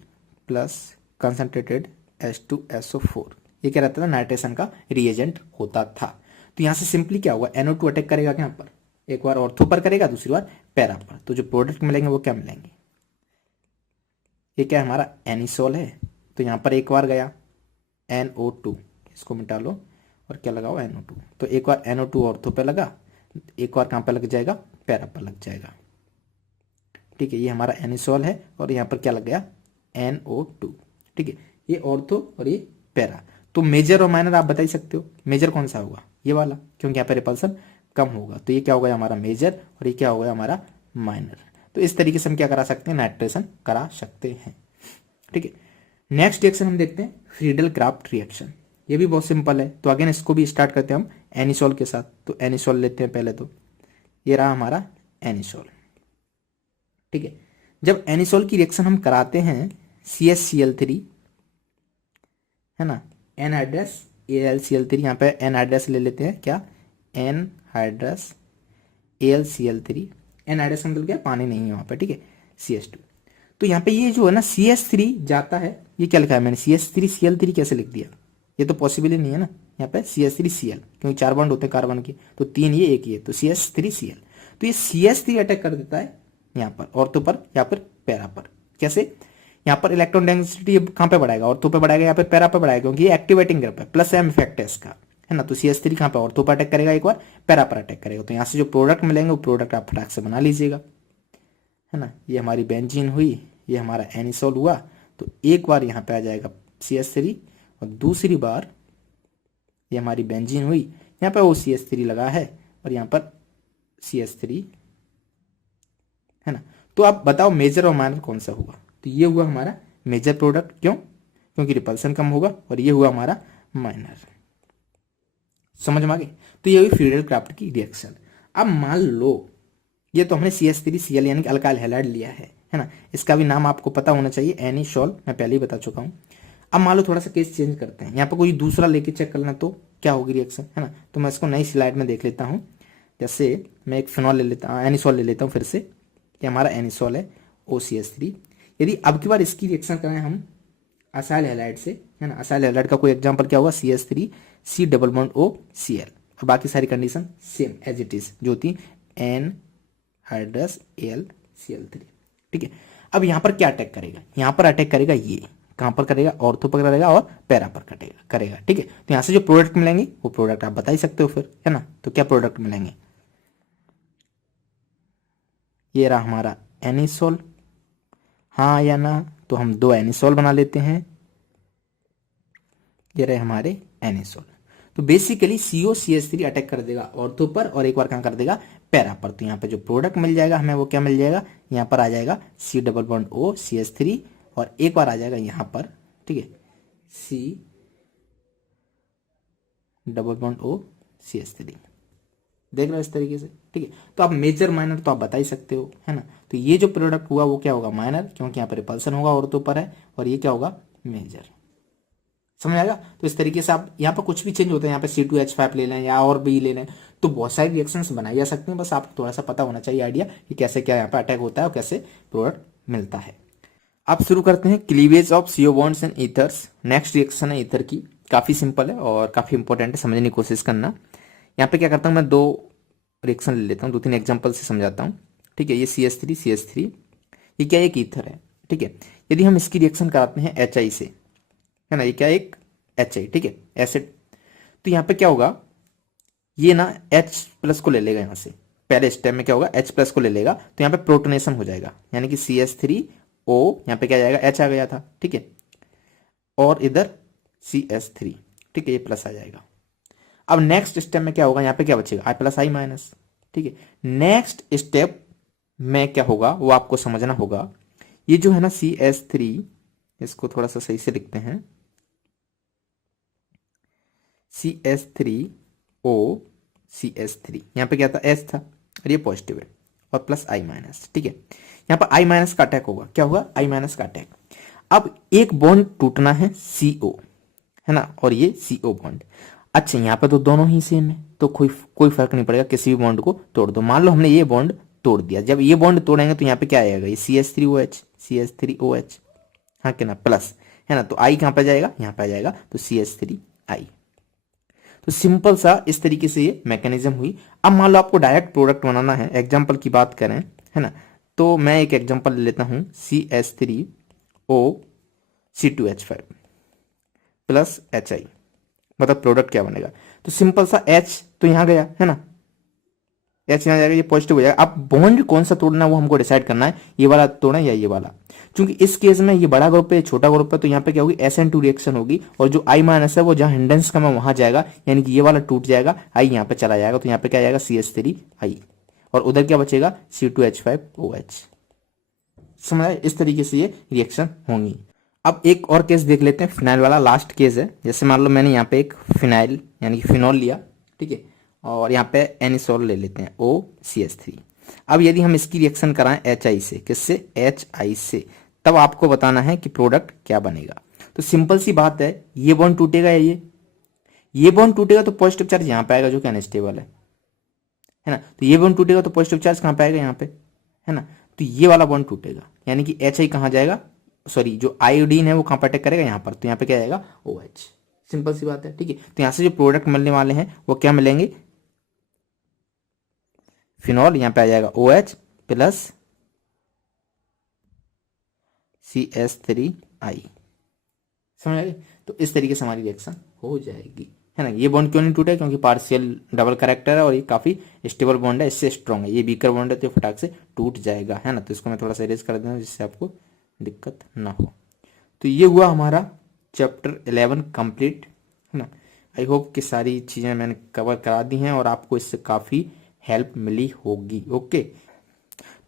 प्लस कंसंट्रेटेड H2SO4, ये क्या रहता था, नाइट्रेशन का रिएजेंट होता था। तो यहाँ से सिंपली क्या होगा, NO2 अटैक करेगा यहाँ पर, एक बार ऑर्थो पर करेगा, दूसरी बार पैरा पर। तो जो प्रोडक्ट मिलेंगे वो क्या मिलेंगे, ये क्या हमारा एनिसोल है, तो यहाँ पर एक बार गया NO2, इसको मिटा लो और क्या लगाओ, NO2। तो एक बार NO2 ऑर्थो पे लगा, एक बार कहाँ पे लग जाएगा, पैरा पर लग जाएगा। ठीक है, ये हमारा एनिसोल है और यहाँ पर क्या लग गया, NO2। ठीक है, ये ऑर्थो और ये पैरा। तो मेजर और माइनर आप बता ही सकते हो, मेजर कौन सा होगा, ये वाला, क्योंकि यहाँ पे रिपल्सन कम होगा। तो ये क्या होगा, हमारा मेजर, और ये क्या होगा, हमारा माइनर। तो इस तरीके से हम क्या करा सकते हैं, नाइट्रेशन करा सकते हैं। ठीक है, नेक्स्ट रिएक्शन हम देखते हैं, फ्रीडल क्राफ्ट रिएक्शन। ये भी बहुत सिंपल है। तो अगेन इसको भी स्टार्ट करते हैं हम एनिसोल के साथ। तो एनिसोल लेते हैं पहले, तो ये रहा हमारा एनिसोल। ठीक है, जब एनिसोल की रिएक्शन हम कराते हैं CHCl3, है ना, एनहाइड्रस AlCl3, यहाँ पे एनहाइड्रस ले लेते हैं, क्या, एनहाइड्रस AlCl3, एनहाइड्रस मतलब क्या, पानी नहीं है वहां पे। ठीक है, CH2। तो यहाँ पे ये जो है ना CH3 जाता है, ये क्या लिखा है मैंने, CH3Cl3 कैसे लिख दिया, ये तो पॉसिबल ही नहीं है ना। यहाँ पे CH3Cl, क्योंकि 4 बॉन्ड होते हैं कार्बन के, तो 3 ये 1 ये, तो CH3Cl। तो ये CS3 अटैक कर देता है यहाँ पर ऑर्थो पर या फिर पैरा पर। कैसे? यहाँ पर इलेक्ट्रॉन डेंसिटी कहाँ पे बढ़ाएगा? ऑर्थो पे बढ़ाएगा या फिर पैरा पे बढ़ाएगा, क्योंकि ये एक्टिवेटिंग ग्रुप है, प्लस एम इफेक्ट है इसका, है ना। तो CS3 कहाँ पे? ऑर्थो पर अटैक करेगा एक बार, पैरा पर अटैक करेगा। तो यहाँ से जो प्रोडक्ट मिलेंगे वो प्रोडक्ट आप फटाक से बना लीजिएगा, है ना। ये हमारी बेंजीन हुई, ये हमारा एनिसोल हुआ। तो एक बार यहाँ पे आ जाएगा CS3 और दूसरी बार ये हमारी बेंजीन हुई, यहाँ पे वो CS3 लगा है और यहाँ पर CS3, है ना। तो आप बताओ मेजर और माइनर कौन सा हुआ? तो ये हुआ हमारा मेजर प्रोडक्ट। क्यों? क्योंकि रिपल्सन कम होगा। और ये हुआ हमारा माइनर। समझ में आ गई? तो ये हुई फ्रीडल क्राफ्ट की रिएक्शन। अब मान लो ये तो हमने CH3Cl यानी कि अल्काइल हैलाइड लिया है ना। इसका भी नाम आपको पता होना चाहिए, एनिसोल, मैं पहले ही बता चुका हूँ। अब मान लो थोड़ा सा केस चेंज करते हैं, यहाँ पर कोई दूसरा लेके चेक करना तो क्या होगी रिएक्शन, है ना। तो मैं इसको नई स्लाइड में देख लेता हूँ। जैसे मैं एक फिनॉल ले लेता हूँ, एनिसोल ले लेता हूँ फिर से। ये हमारा एनिसोल है OCH3। यदि अब की बार इसकी रिएक्शन करें हम असाइल हैलाइड से, है ना। असाइल हैलाइड का कोई एग्जाम्पल क्या होगा? CH3C double bond OCl। और बाकी सारी condition same as it is जो थी NH2AlCl3। ठीक है। अब यहाँ पर क्या अटैक करेगा? यहाँ पर अटैक करेगा, ये कहाँ पर करेगा? ऑर्थो पर करेगा और पैरा पर करेगा। ठीक है। तो यहाँ से जो प्रोडक्ट मिलेंगे वो प्रोडक्ट आप बता ही सकते हो फिर, है ना। तो क्या प्रोडक्ट मिलेंगे? ये रहा हमारा एनिसोल, हाँ या ना? तो हम 2 एनिसोल बना लेते हैं। ये रहे हमारे एनिसोल। तो बेसिकली COCH3 अटैक कर देगा ऑर्थो पर और एक बार कहाँ कर देगा? पैरा पर। तो यहाँ पे जो प्रोडक्ट मिल जाएगा हमें वो क्या मिल जाएगा? यहाँ पर आ जाएगा C डबल बॉन्ड OCH3 और एक बार आ जाएगा यहाँ पर, ठीक है, C डबल बॉन्ड OCH3। देख रहे हो इस तरीके से, ठीक है। तो आप मेजर माइनर तो आप बता ही सकते हो, है ना। तो ये जो प्रोडक्ट हुआ वो क्या होगा? माइनर, क्योंकि यहाँ पर रिपल्सन होगा ऑर्थो पर है। और ये क्या होगा? मेजर। समझ आएगा? तो इस तरीके से आप यहाँ पर कुछ भी चेंज होता है, यहाँ पे C2H5 ले लें या और भी ले लें, तो बहुत सारी रिएक्शंस बनाई जा सकती हैं। बस आपको थोड़ा सा पता होना चाहिए आइडिया कि कैसे क्या यहाँ पे अटैक होता है और कैसे प्रोडक्ट मिलता है। अब शुरू करते हैं cleavage of CO bonds and ethers. Next reaction है ईथर की, काफी सिंपल है और काफी इंपॉर्टेंट है, समझने की कोशिश करना। यहाँ पे क्या करता हूँ मैं? 2 रिएक्शन ले लेता हूँ, 2-3 एग्जाम्पल से समझाता हूँ, ठीक है। ये CH3 ये क्या? एक ईथर है, ठीक है। यदि हम इसकी रिएक्शन कराते हैं HI से, है ना, ये क्या? एक HI, ठीक है, एसिड। तो यहाँ पे क्या होगा? ये ना H+ को ले लेगा यहाँ से, पहले स्टेप में क्या होगा? H+ को ले लेगा, तो यहाँ पे प्रोटोनेशन हो जाएगा, यानी कि CH3O, यहाँ पे क्या जाएगा? H आ गया था, ठीक है, और इधर CH3, ठीक है, ये प्लस आ जाएगा। अब नेक्स्ट स्टेप में क्या होगा? यहाँ पे क्या बचेगा? I+I-, ठीक है। नेक्स्ट स्टेप में क्या होगा वो आपको समझना होगा। ये जो है ना CH3, इसको थोड़ा सा सही से लिखते हैं, CH3O CH3, यहाँ पे क्या था? S था और ये पॉजिटिव है और प्लस I-, ठीक है। यहाँ पर I- का अटैक होगा। क्या होगा? I- का अटैक। अब एक बॉन्ड टूटना है CO, है ना, और ये CO बॉन्ड। अच्छा, यहाँ पे तो दोनों ही सेम है, तो कोई फर्क नहीं पड़ेगा, किसी भी बॉन्ड को तोड़ दो। मान लो हमने ये बॉन्ड तोड़ दिया, जब ये बॉन्ड तोड़ेंगे तो यहाँ पे क्या आएगा? ये CH3OH, हाँ कि ना, प्लस, है ना। तो I कहाँ पे जाएगा? यहाँ पे आ जाएगा, तो CH3I। तो सिंपल सा इस तरीके से ये मैकेनिज्म हुई। अब मान लो आपको डायरेक्ट प्रोडक्ट बनाना है, एग्जांपल की बात करें, है ना, तो मैं एक एग्जांपल ले लेता हूं, CH3O C2H5 प्लस HI, मतलब प्रोडक्ट क्या बनेगा? तो सिंपल सा H तो यहां गया, है ना, H यहाँ जाएगा, ये पॉजिटिव हो जाएगा। अब बॉन्ड कौन सा तोड़ना है वो हमको डिसाइड करना है, ये वाला तोड़ना है या ये वाला। क्योंकि इस केस में ये बड़ा ग्रुप है, छोटा ग्रुप है, तो यहाँ पे क्या होगी? SN2 रिएक्शन होगी और जो I- है वो जहां हिंडेंस कम है वहां जाएगा, यानी कि ये वाला टूट जाएगा, I यहाँ पे चला जाएगा, तो यहाँ पे क्या जाएगा? CH3I और उधर क्या बचेगा? C2H5OH। समझ आए? इस तरीके से ये रिएक्शन होंगी। अब एक और केस देख लेते हैं, फिनाइल वाला, लास्ट केस है। जैसे मान लो मैंने यहाँ पे एक फिनाइल यानी कि फिनॉल लिया, ठीक है, और यहाँ पे एनिसोल ले लेते हैं OCH3। अब यदि हम इसकी रिएक्शन कराएं HI से, किससे? HI से, तब आपको बताना है कि प्रोडक्ट क्या बनेगा। तो सिंपल सी बात है, ये बॉन्ड टूटेगा या ये बॉन्ड टूटेगा तो पॉजिटिव चार्ज यहाँ पे आएगा जो कि अनस्टेबल है ना। तो ये बॉन्ड टूटेगा तो पॉजिटिव चार्ज कहाँ पे आएगा? यहाँ पे, है ना। तो ये वाला बॉन्ड टूटेगा, यानी कि HI कहाँ जाएगा? सॉरी, जो आयोडीन है वो कहाँ पर अटैक करेगा? यहाँ पर, तो यहाँ पे क्या आएगा? OH। सिंपल सी बात है, ठीक है। तो यहाँ से जो प्रोडक्ट मिलने वाले हैं वो क्या मिलेंगे? फिनॉल यहाँ पे आ जाएगा OH प्लस CH3I। समझ आई? तो इस तरीके से हमारी रिएक्शन हो जाएगी, है ना। ये बॉन्ड क्यों नहीं टूटा है? क्योंकि पार्शियल डबल करेक्टर है और ये काफी स्टेबल बॉन्ड है, इससे स्ट्रॉन्ग है। ये वीकर बॉन्ड है तो फटाक से टूट जाएगा, है ना। तो इसको मैं थोड़ा सा इरेज कर दूँ जिससे आपको दिक्कत ना हो। तो ये हुआ हमारा चैप्टर 11 कंप्लीट, है ना। आई होप कि सारी चीज़ें मैंने कवर करा दी हैं और आपको इससे काफ़ी हेल्प मिली होगी। ओके,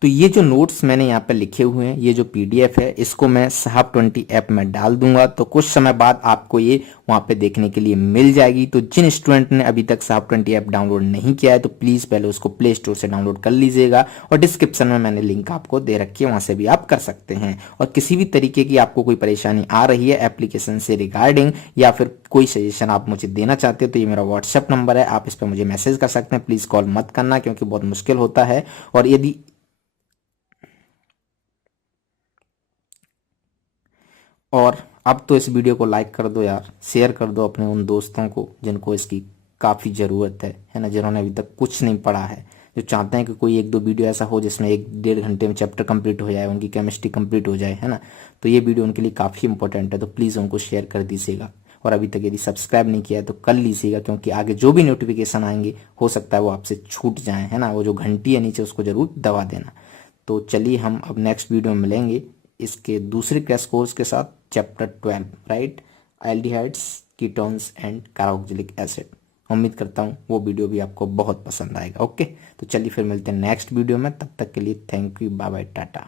तो ये जो नोट्स मैंने यहाँ पे लिखे हुए हैं, ये जो PDF है, इसको मैं साहब 20 ऐप में डाल दूंगा, तो कुछ समय बाद आपको ये वहाँ पे देखने के लिए मिल जाएगी। तो जिन स्टूडेंट ने अभी तक साहब 20 ऐप डाउनलोड नहीं किया है तो प्लीज़ पहले उसको प्ले स्टोर से डाउनलोड कर लीजिएगा, और डिस्क्रिप्शन में मैंने लिंक आपको दे रखी है, वहाँ से भी आप कर सकते हैं। और किसी भी तरीके की आपको कोई परेशानी आ रही है एप्लीकेशन से रिगार्डिंग, या फिर कोई सजेशन आप मुझे देना चाहते हो, तो ये मेरा व्हाट्सएप नंबर है, आप इस पर मुझे मैसेज कर सकते हैं। प्लीज़ कॉल मत करना क्योंकि बहुत मुश्किल होता है। और यदि और अब तो इस वीडियो को लाइक कर दो यार, शेयर कर दो अपने उन दोस्तों को जिनको इसकी काफ़ी ज़रूरत है ना, जिन्होंने अभी तक कुछ नहीं पढ़ा है, जो चाहते हैं कि कोई एक दो वीडियो ऐसा हो जिसमें 1-1.5 घंटे में चैप्टर कंप्लीट हो जाए, उनकी केमिस्ट्री कंप्लीट हो जाए, है ना। तो ये वीडियो उनके लिए काफ़ी इंपॉर्टेंट है, तो प्लीज़ उनको शेयर कर दीजिएगा। और अभी तक यदि सब्सक्राइब नहीं किया है तो कर लीजिएगा, क्योंकि आगे जो भी नोटिफिकेशन आएंगे हो सकता है वो आपसे छूट जाए, है ना। वो जो घंटी है नीचे उसको ज़रूर दबा देना। तो चलिए हम अब नेक्स्ट वीडियो में मिलेंगे इसके दूसरे क्रैश कोर्स के साथ, chapter 12, right, aldehydes, ketones and carboxylic acid. उम्मीद करता हूँ वो वीडियो भी आपको बहुत पसंद आएगा। ओके, तो चलिए फिर मिलते हैं नेक्स्ट वीडियो में, तब तक के लिए thank you, bye bye, Tata.